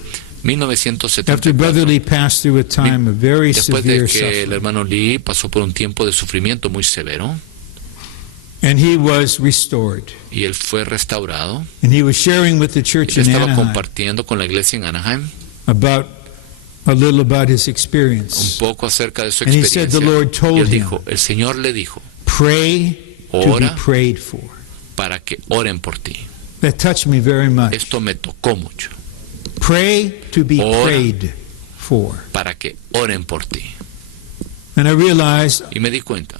1974, after Brother 1974, Lee passed through a time of very después de severe que el suffering, hermano Lee pasó por un tiempo de sufrimiento muy severo and he was restored. y él fue restaurado, And he was sharing with the y church él in estaba Anaheim compartiendo con la iglesia en Anaheim a little about his un experience. poco acerca de su And he said experiencia. the Lord Y told él him, dijo, el Señor le dijo, pray to be ora prayed for. para que oren por ti. That touched me very much. Esto me tocó mucho, Pray to be Ora. prayed for. para que oren por ti. And I realized Y me di cuenta,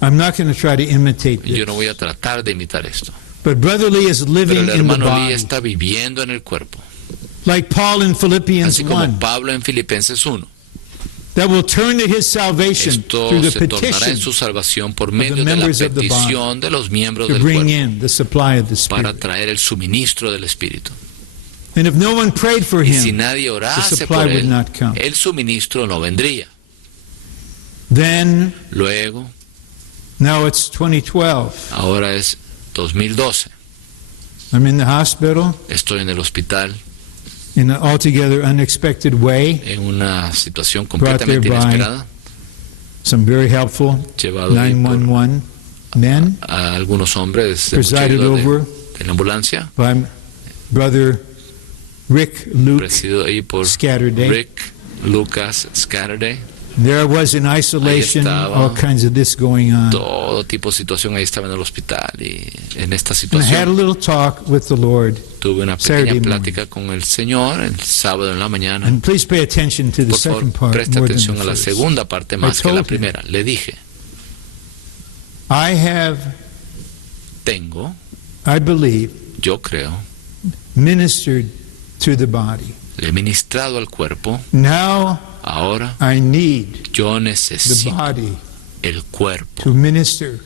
I'm not going to try to imitate yo this. no voy a tratar de imitar esto. But Brother Lee is Pero living el in the hermano Lee body. está viviendo en el cuerpo, Like Paul in Philippians así como 1. Pablo en Filipenses 1. That will turn to his salvation Esto through the se tornará en petition su salvación por medio the de la members of the body petición de los miembros to del bring cuerpo in the supply of the para Spirit. traer el suministro del Espíritu. And if no one prayed for Y si him, nadie the orase supply por would él, not come. el suministro no vendría. Then, Luego, now it's 2012. ahora es 2012. I'm in the hospital Estoy en el hospital in an altogether unexpected way. en una situación Brought there completamente by inesperada, Some very helpful llevado ahí por 911 men a algunos hombres de, mucha presided ayuda over de la ambulancia, by Brother Rick Luke presidido ahí por Scatterday. Rick Lucas Scatterday. There I was in isolation, Ahí estaba. all kinds of this going on. Todo tipo de situación, ahí estaba en el hospital y en esta And I had a situación little talk with the Lord. tuve una Saturday pequeña morning. plática con el Señor el sábado en la mañana. And please pay attention to the Por favor, second part preste more than atención the a la first. segunda parte más que told la him. primera. Le dije, I have, I believe, yo creo, ministered to the body. le he ministrado al cuerpo, Now ahora I need yo the necesito body el cuerpo to minister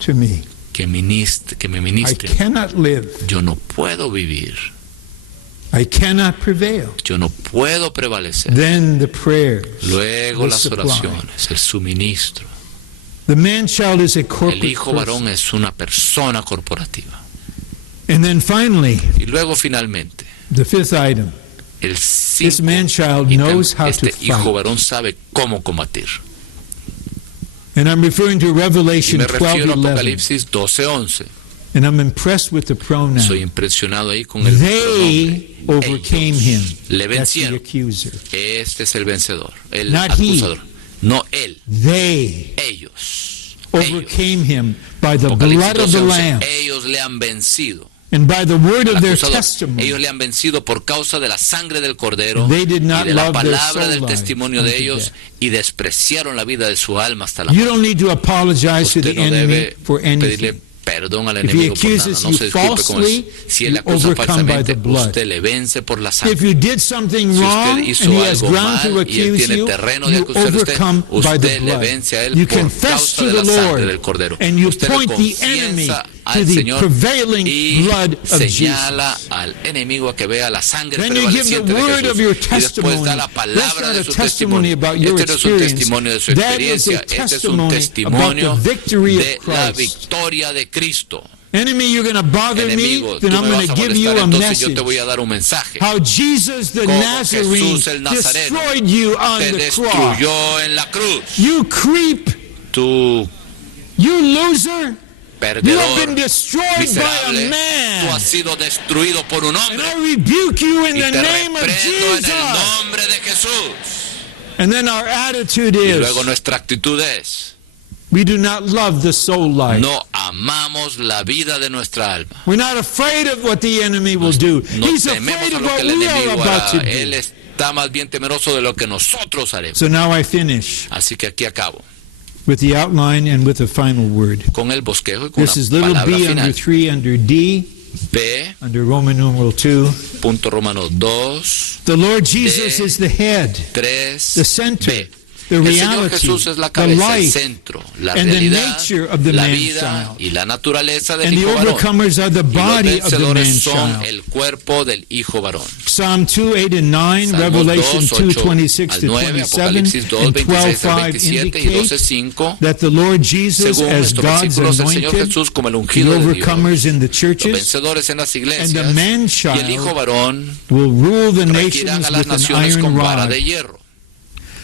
to me. que me I ministre. cannot live. Yo no puedo vivir, I cannot prevail. yo no puedo prevalecer. Then the prayers, Luego the las supply. oraciones, el suministro. The man-child is a El corporate hijo varón person. es una persona corporativa. And then finally, Y luego finalmente, the fifth item. el This 5 man-child knows how to este hijo fight. varón sabe cómo combatir. And I'm referring to Y Revelation me refiero a 12:11. Apocalipsis 12:11. And I'm impressed with the pronoun. Soy impresionado ahí con el They pronombre. overcame Ellos him. le That's the vencieron. accuser. Este es el vencedor, el Not he. acusador. No él, They ellos. overcame him by the Apocalipsis blood of the 12:11. Lamb Ellos le han vencido. and by the word Al of their acusador. testimony. Ellos le han vencido por causa de la sangre del cordero They did not y de la love their palabra soul del life testimonio de unto ellos death. y despreciaron la vida de su alma hasta la You muerte. don't need to apologize to Usted the no enemy debe for pedirle anything. perdón al If he enemigo por nada, accuses no you se disculpe con falsely, eso. Si él you acusa overcome by falsamente, the blood. usted le vence por la If sangre. you did something Si wrong usted hizo and he has algo ground to mal y él accuse tiene you, terreno de you acusar a usted, overcome by the usted le blood. vence a él You por confess causa to de the la sangre del Lord cordero. and you Usted le point the enemy confiesa to al the Señor prevailing y blood of señala Jesus. al enemigo a que vea la sangre Then you give the prevaleciente de word of Jesús your y después testimony. da la That's palabra not de a su testimony testimonio. about your Este no es un experience. testimonio de su That is a experiencia, este es un testimony about testimonio the victory of de la Christ. victoria de Cristo. Enemy, you're going to bother Enemigo, me, tú then I'm me going vas a to give you molestar, a entonces yo te message. voy a dar un mensaje. How Jesus the Como Nazarene Jesús el Nazareno destroyed you on te the cross. destruyó en la cruz. You creep, Tú you loser. perdedor, been destroyed by a miserable, man. tú has sido destruido por un And hombre. I rebuke you in Y the te name of reprendo en el Jesus. nombre de Jesús. And then our attitude Y is, luego nuestra actitud es, we do not love the soul life. no amamos la vida de nuestra alma. We're not afraid of what the enemy will do. No He's tememos afraid a of lo what que el we are enemigo about to hará. Él do. está más bien temeroso de lo que nosotros haremos. So now I finish Así que aquí acabo with the outline and with the final word. con el bosquejo y con This is la little palabra b under final. 3 under D, B, under Roman numeral 2. punto romano 2, The Lord Jesus D, is the head, 3, the center, B. the El Señor reality, Jesús es la the cabeza, el life, centro, la and the realidad, nature of the la man vida child. y la naturaleza del And the hijo varón. overcomers are the Y los body of the man vencedores son child. el cuerpo del hijo varón. Psalm 2, 8 and 9, Salmos Revelation 2, 2, 8 26 al to 9, 27, Apocalipsis 2, and 26 al 12, 5 27 y indicate 12, 5. that the Lord Jesus, Según as estos God's versículos, el Señor anointed, Jesús como el the ungido de Dios, overcomers in the los churches, vencedores en las and iglesias the man y el hijo child varón will rule the regirán nations a las with an naciones iron con vara rod, de hierro,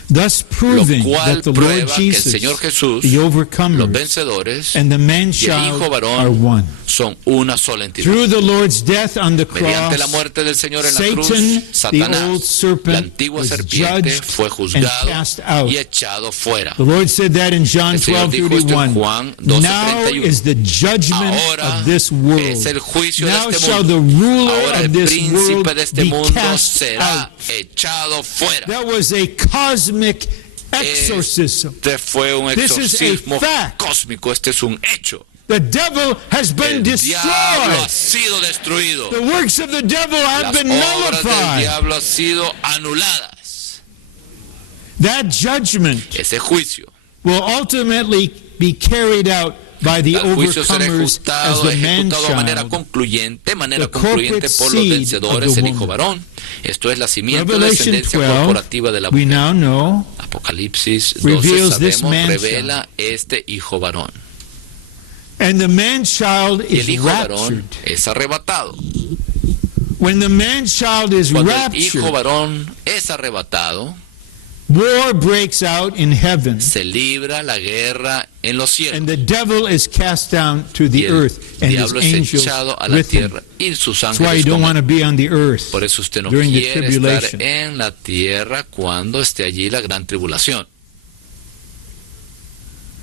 thus lo proving cual that the Lord prueba que el Jesus, Señor Jesús, the los overcomers, vencedores and the man y el child hijo varón are one. son una sola entidad. Through the Lord's death on the Mediante la cross, muerte del Señor en la Satan, cruz, the old Satanás, serpent, la antigua was serpiente, judged fue and juzgado cast out. y echado fuera. The Lord said that in John El Señor dijo esto en 12:31. Juan Now 12:31. is the judgment Ahora of this world. es el juicio Now de este shall mundo. the ruler Ahora of el this world príncipe de este be mundo cast será out. echado fuera. That was a cosmic exorcism. Este fue un This is a exorcismo fact. cósmico. Este es un hecho. The devil has been El diablo ha destroyed. sido destruido. The works of the devil have Las been obras del nullified. diablo han sido anuladas. That judgment Ese juicio, will ultimately be carried out by the el juicio será overcomers as the man ejecutado de manera child. concluyente the por corporate los seed vencedores, of the el hijo woman. varón. Esto es la simiente de la Revelation descendencia 12, corporativa de la we mujer. now know, Apocalipsis 12 reveals this sabemos, man revela este hijo varón. and the man child Y is el hijo varón raptured. es arrebatado. When the man child is Cuando el hijo raptured, varón es arrebatado, war breaks out in heaven, se libra la guerra en los cielos. and the devil is cast down to Y the el earth, and his diablo es angels echado a la with him. tierra y sus That's why you ángeles don't con want él. to be on the earth Por eso usted no during the quiere tribulation. estar en la tierra cuando esté allí la gran tribulación.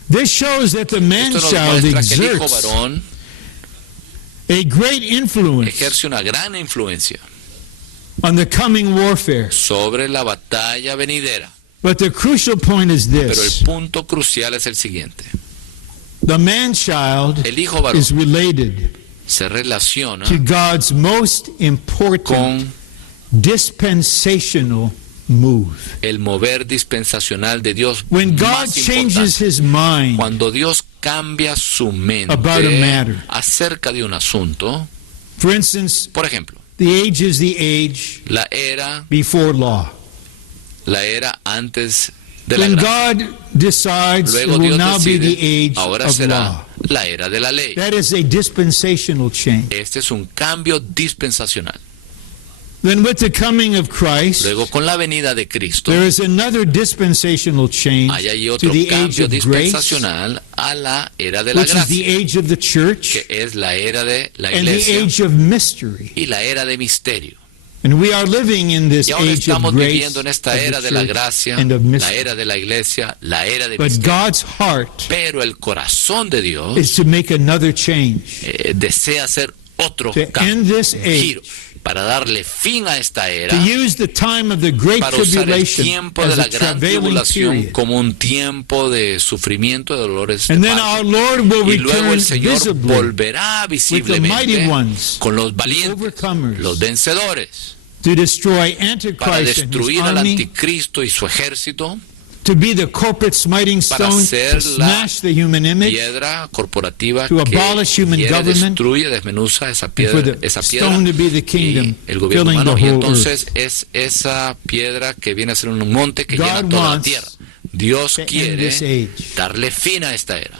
This shows that the man Esto nos child muestra que el hijo exerts varón a great influence ejerce una gran influencia on the coming warfare. sobre la batalla venidera. But the crucial point is Pero el this. punto crucial es el siguiente. The man child El hijo varón is related se relaciona to God's most important con dispensational move. el mover dispensacional de Dios When God más changes importante. his mind Cuando Dios cambia su mente about a matter. acerca de un asunto, For instance, por ejemplo, the age is the age la era antes de la When gracia. God decides it Luego will Dios now be the decide, age ahora of será law. la era de la ley. That is a dispensational change. Este es un cambio dispensacional. Then with the coming of Christ, Luego con la venida de Cristo, there is another dispensational change hay ahí to otro the age cambio of grace, dispensacional a la era de la which is the gracia, age of the church que es la era de la and the iglesia age of mystery. y la era de misterio. And we are living in this Y ahora age of estamos grace, viviendo en esta of the era de la church, gracia, and of la mystery. era de la iglesia, la era de But misterio. God's heart Pero el corazón de Dios is to make another change, desea hacer otro to cambio, end this un age, giro, para darle fin a esta era, to use the time of the great para usar el tribulation tiempo de as la a gran travailing tribulación period. como un tiempo de sufrimiento, de dolores de And then parto. our Lord will Y luego return el Señor visibly volverá with the mighty visiblemente ones, con los the valientes, overcomers, los vencedores, to destroy para Antichrist and his destruir al army, anticristo y su ejército, to be the corporate smiting para stone ser to la smash the human image, piedra corporativa to que abolish human hiere, government, destruye, desmenuza esa and for piedra, the esa piedra stone to be the y kingdom, el gobierno filling the humano, y whole entonces es esa piedra que viene a ser un monte que God llena toda la wants tierra. Dios to end quiere this age. darle fin a esta era,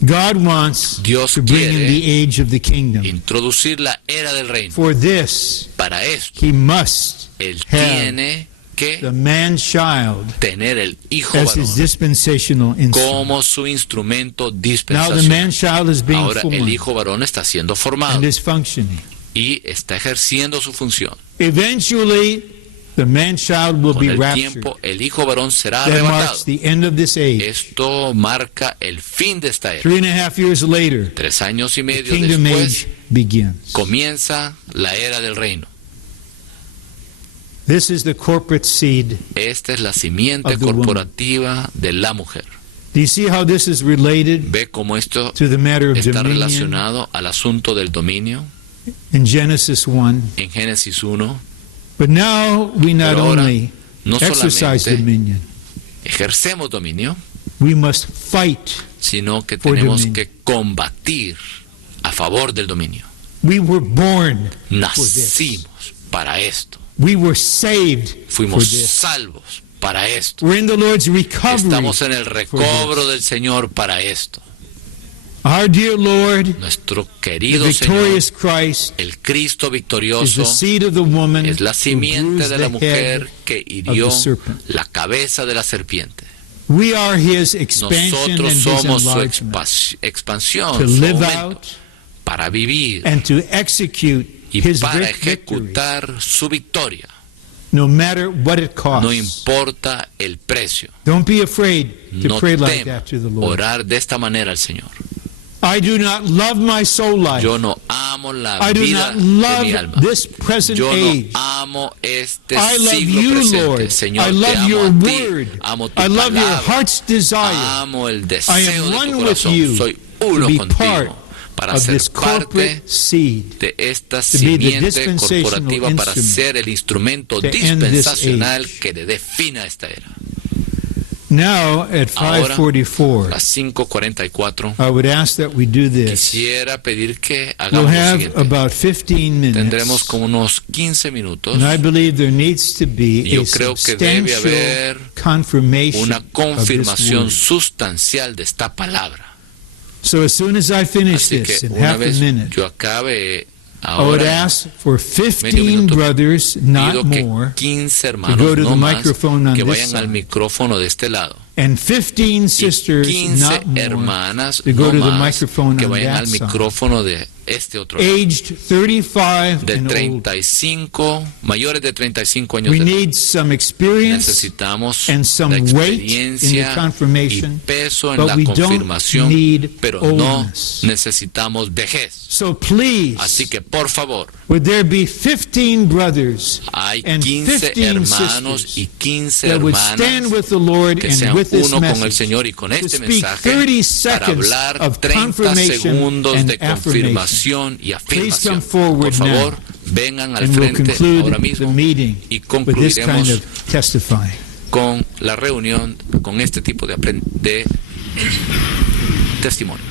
God wants Dios to bring in quiere the age of the kingdom. introducir la era del reino. For this, Para esto, he must Él have tiene the que man-child tener el hijo as his varón dispensational instrument. como su instrumento Now the dispensacional. man-child is being Ahora el formed hijo varón está siendo formado and is functioning. y está ejerciendo su función. Eventually, the man-child will Con be el raptured. tiempo, el hijo varón será That arrebatado. marks the end of this age. Esto marca el fin de esta era. 3.5 years later, 3 años y the medio kingdom después age begins. comienza la era del reino. This is the corporate seed. Esta es la simiente Of the woman. corporativa de la mujer. Do you see how this is related ¿Ve cómo esto to the matter of está dominion relacionado al asunto del dominio in Genesis 1? en Génesis 1? But now we not Pero ahora, only no exercise solamente dominion, ejercemos dominio, we must fight. sino que For tenemos dominion. que combatir a favor del dominio. We were born for this. Nacimos para esto. We were saved for Fuimos this. salvos para esto. We're in the Lord's recovery. Estamos en el for recobro this. del Señor para esto. Our dear Lord, Nuestro the querido Señor, victorious Christ, el Cristo is victorioso, the seed of the woman es la who simiente bruised de la the mujer head que of hirió the serpent. la cabeza de la serpiente. We are his expansion and Nosotros his somos su enlargement expansión, to su live aumento, out para vivir and to execute y his para victory, ejecutar su victoria. no matter what it costs. No importa el precio. Don't be afraid to No pray like tema that to the Lord. orar de esta manera al Señor. I do not love my soul life. Yo no amo la I do vida not de mi love alma. this present Yo age. no amo este I love siglo you, presente. Lord. Señor, I te love amo your a ti. word. Amo tu I love your palabra. heart's desire Amo el I deseo am de one tu with corazón. you Soy to uno be part contigo para of ser this parte corporate seed de esta to be the simiente dispensational corporativa para instrument ser el instrumento to end this dispensacional age. que le dé fin a esta era. Now at Ahora, 5:44, las 5:44, I would ask that we do this. quisiera pedir que We'll hagamos lo have siguiente. about 15 Tendremos minutes. como unos 15 minutos. And I believe there needs to be Yo a creo que debe substantial haber confirmation una of this confirmación word. sustancial de esta palabra. So as soon as I finish Así this que in una half a vez minute, yo acabe I would ahora, ask for 15 minuto, brothers, not pido que more, 15 to go hermanos, to no the más, microphone on que this vayan al side. micrófono de este lado. and 15 Y sisters, 15 not more, hermanas, to go no to the más, microphone que on vayan that al side. micrófono de este otro lado. Aged 35 De and older. 35, mayores de 35 años We de edad. need some experience, Necesitamos and some la weight in the experiencia y confirmation, peso en but la we don't confirmación, need pero no oldness. necesitamos vejez. So please, Así que por favor, would there be 15 brothers hay and 15 15 hermanos sisters y 15 that would stand hermanas with the Lord que and sean with this uno con el message Señor y con to este speak mensaje 30 para seconds hablar of 30 confirmation segundos and de affirmation. confirmación y Please come afirmación. forward Por favor, now, vengan al and we'll frente conclude ahora the mismo meeting y with this kind concluiremos of testifying. con la reunión, con este tipo de testimonios.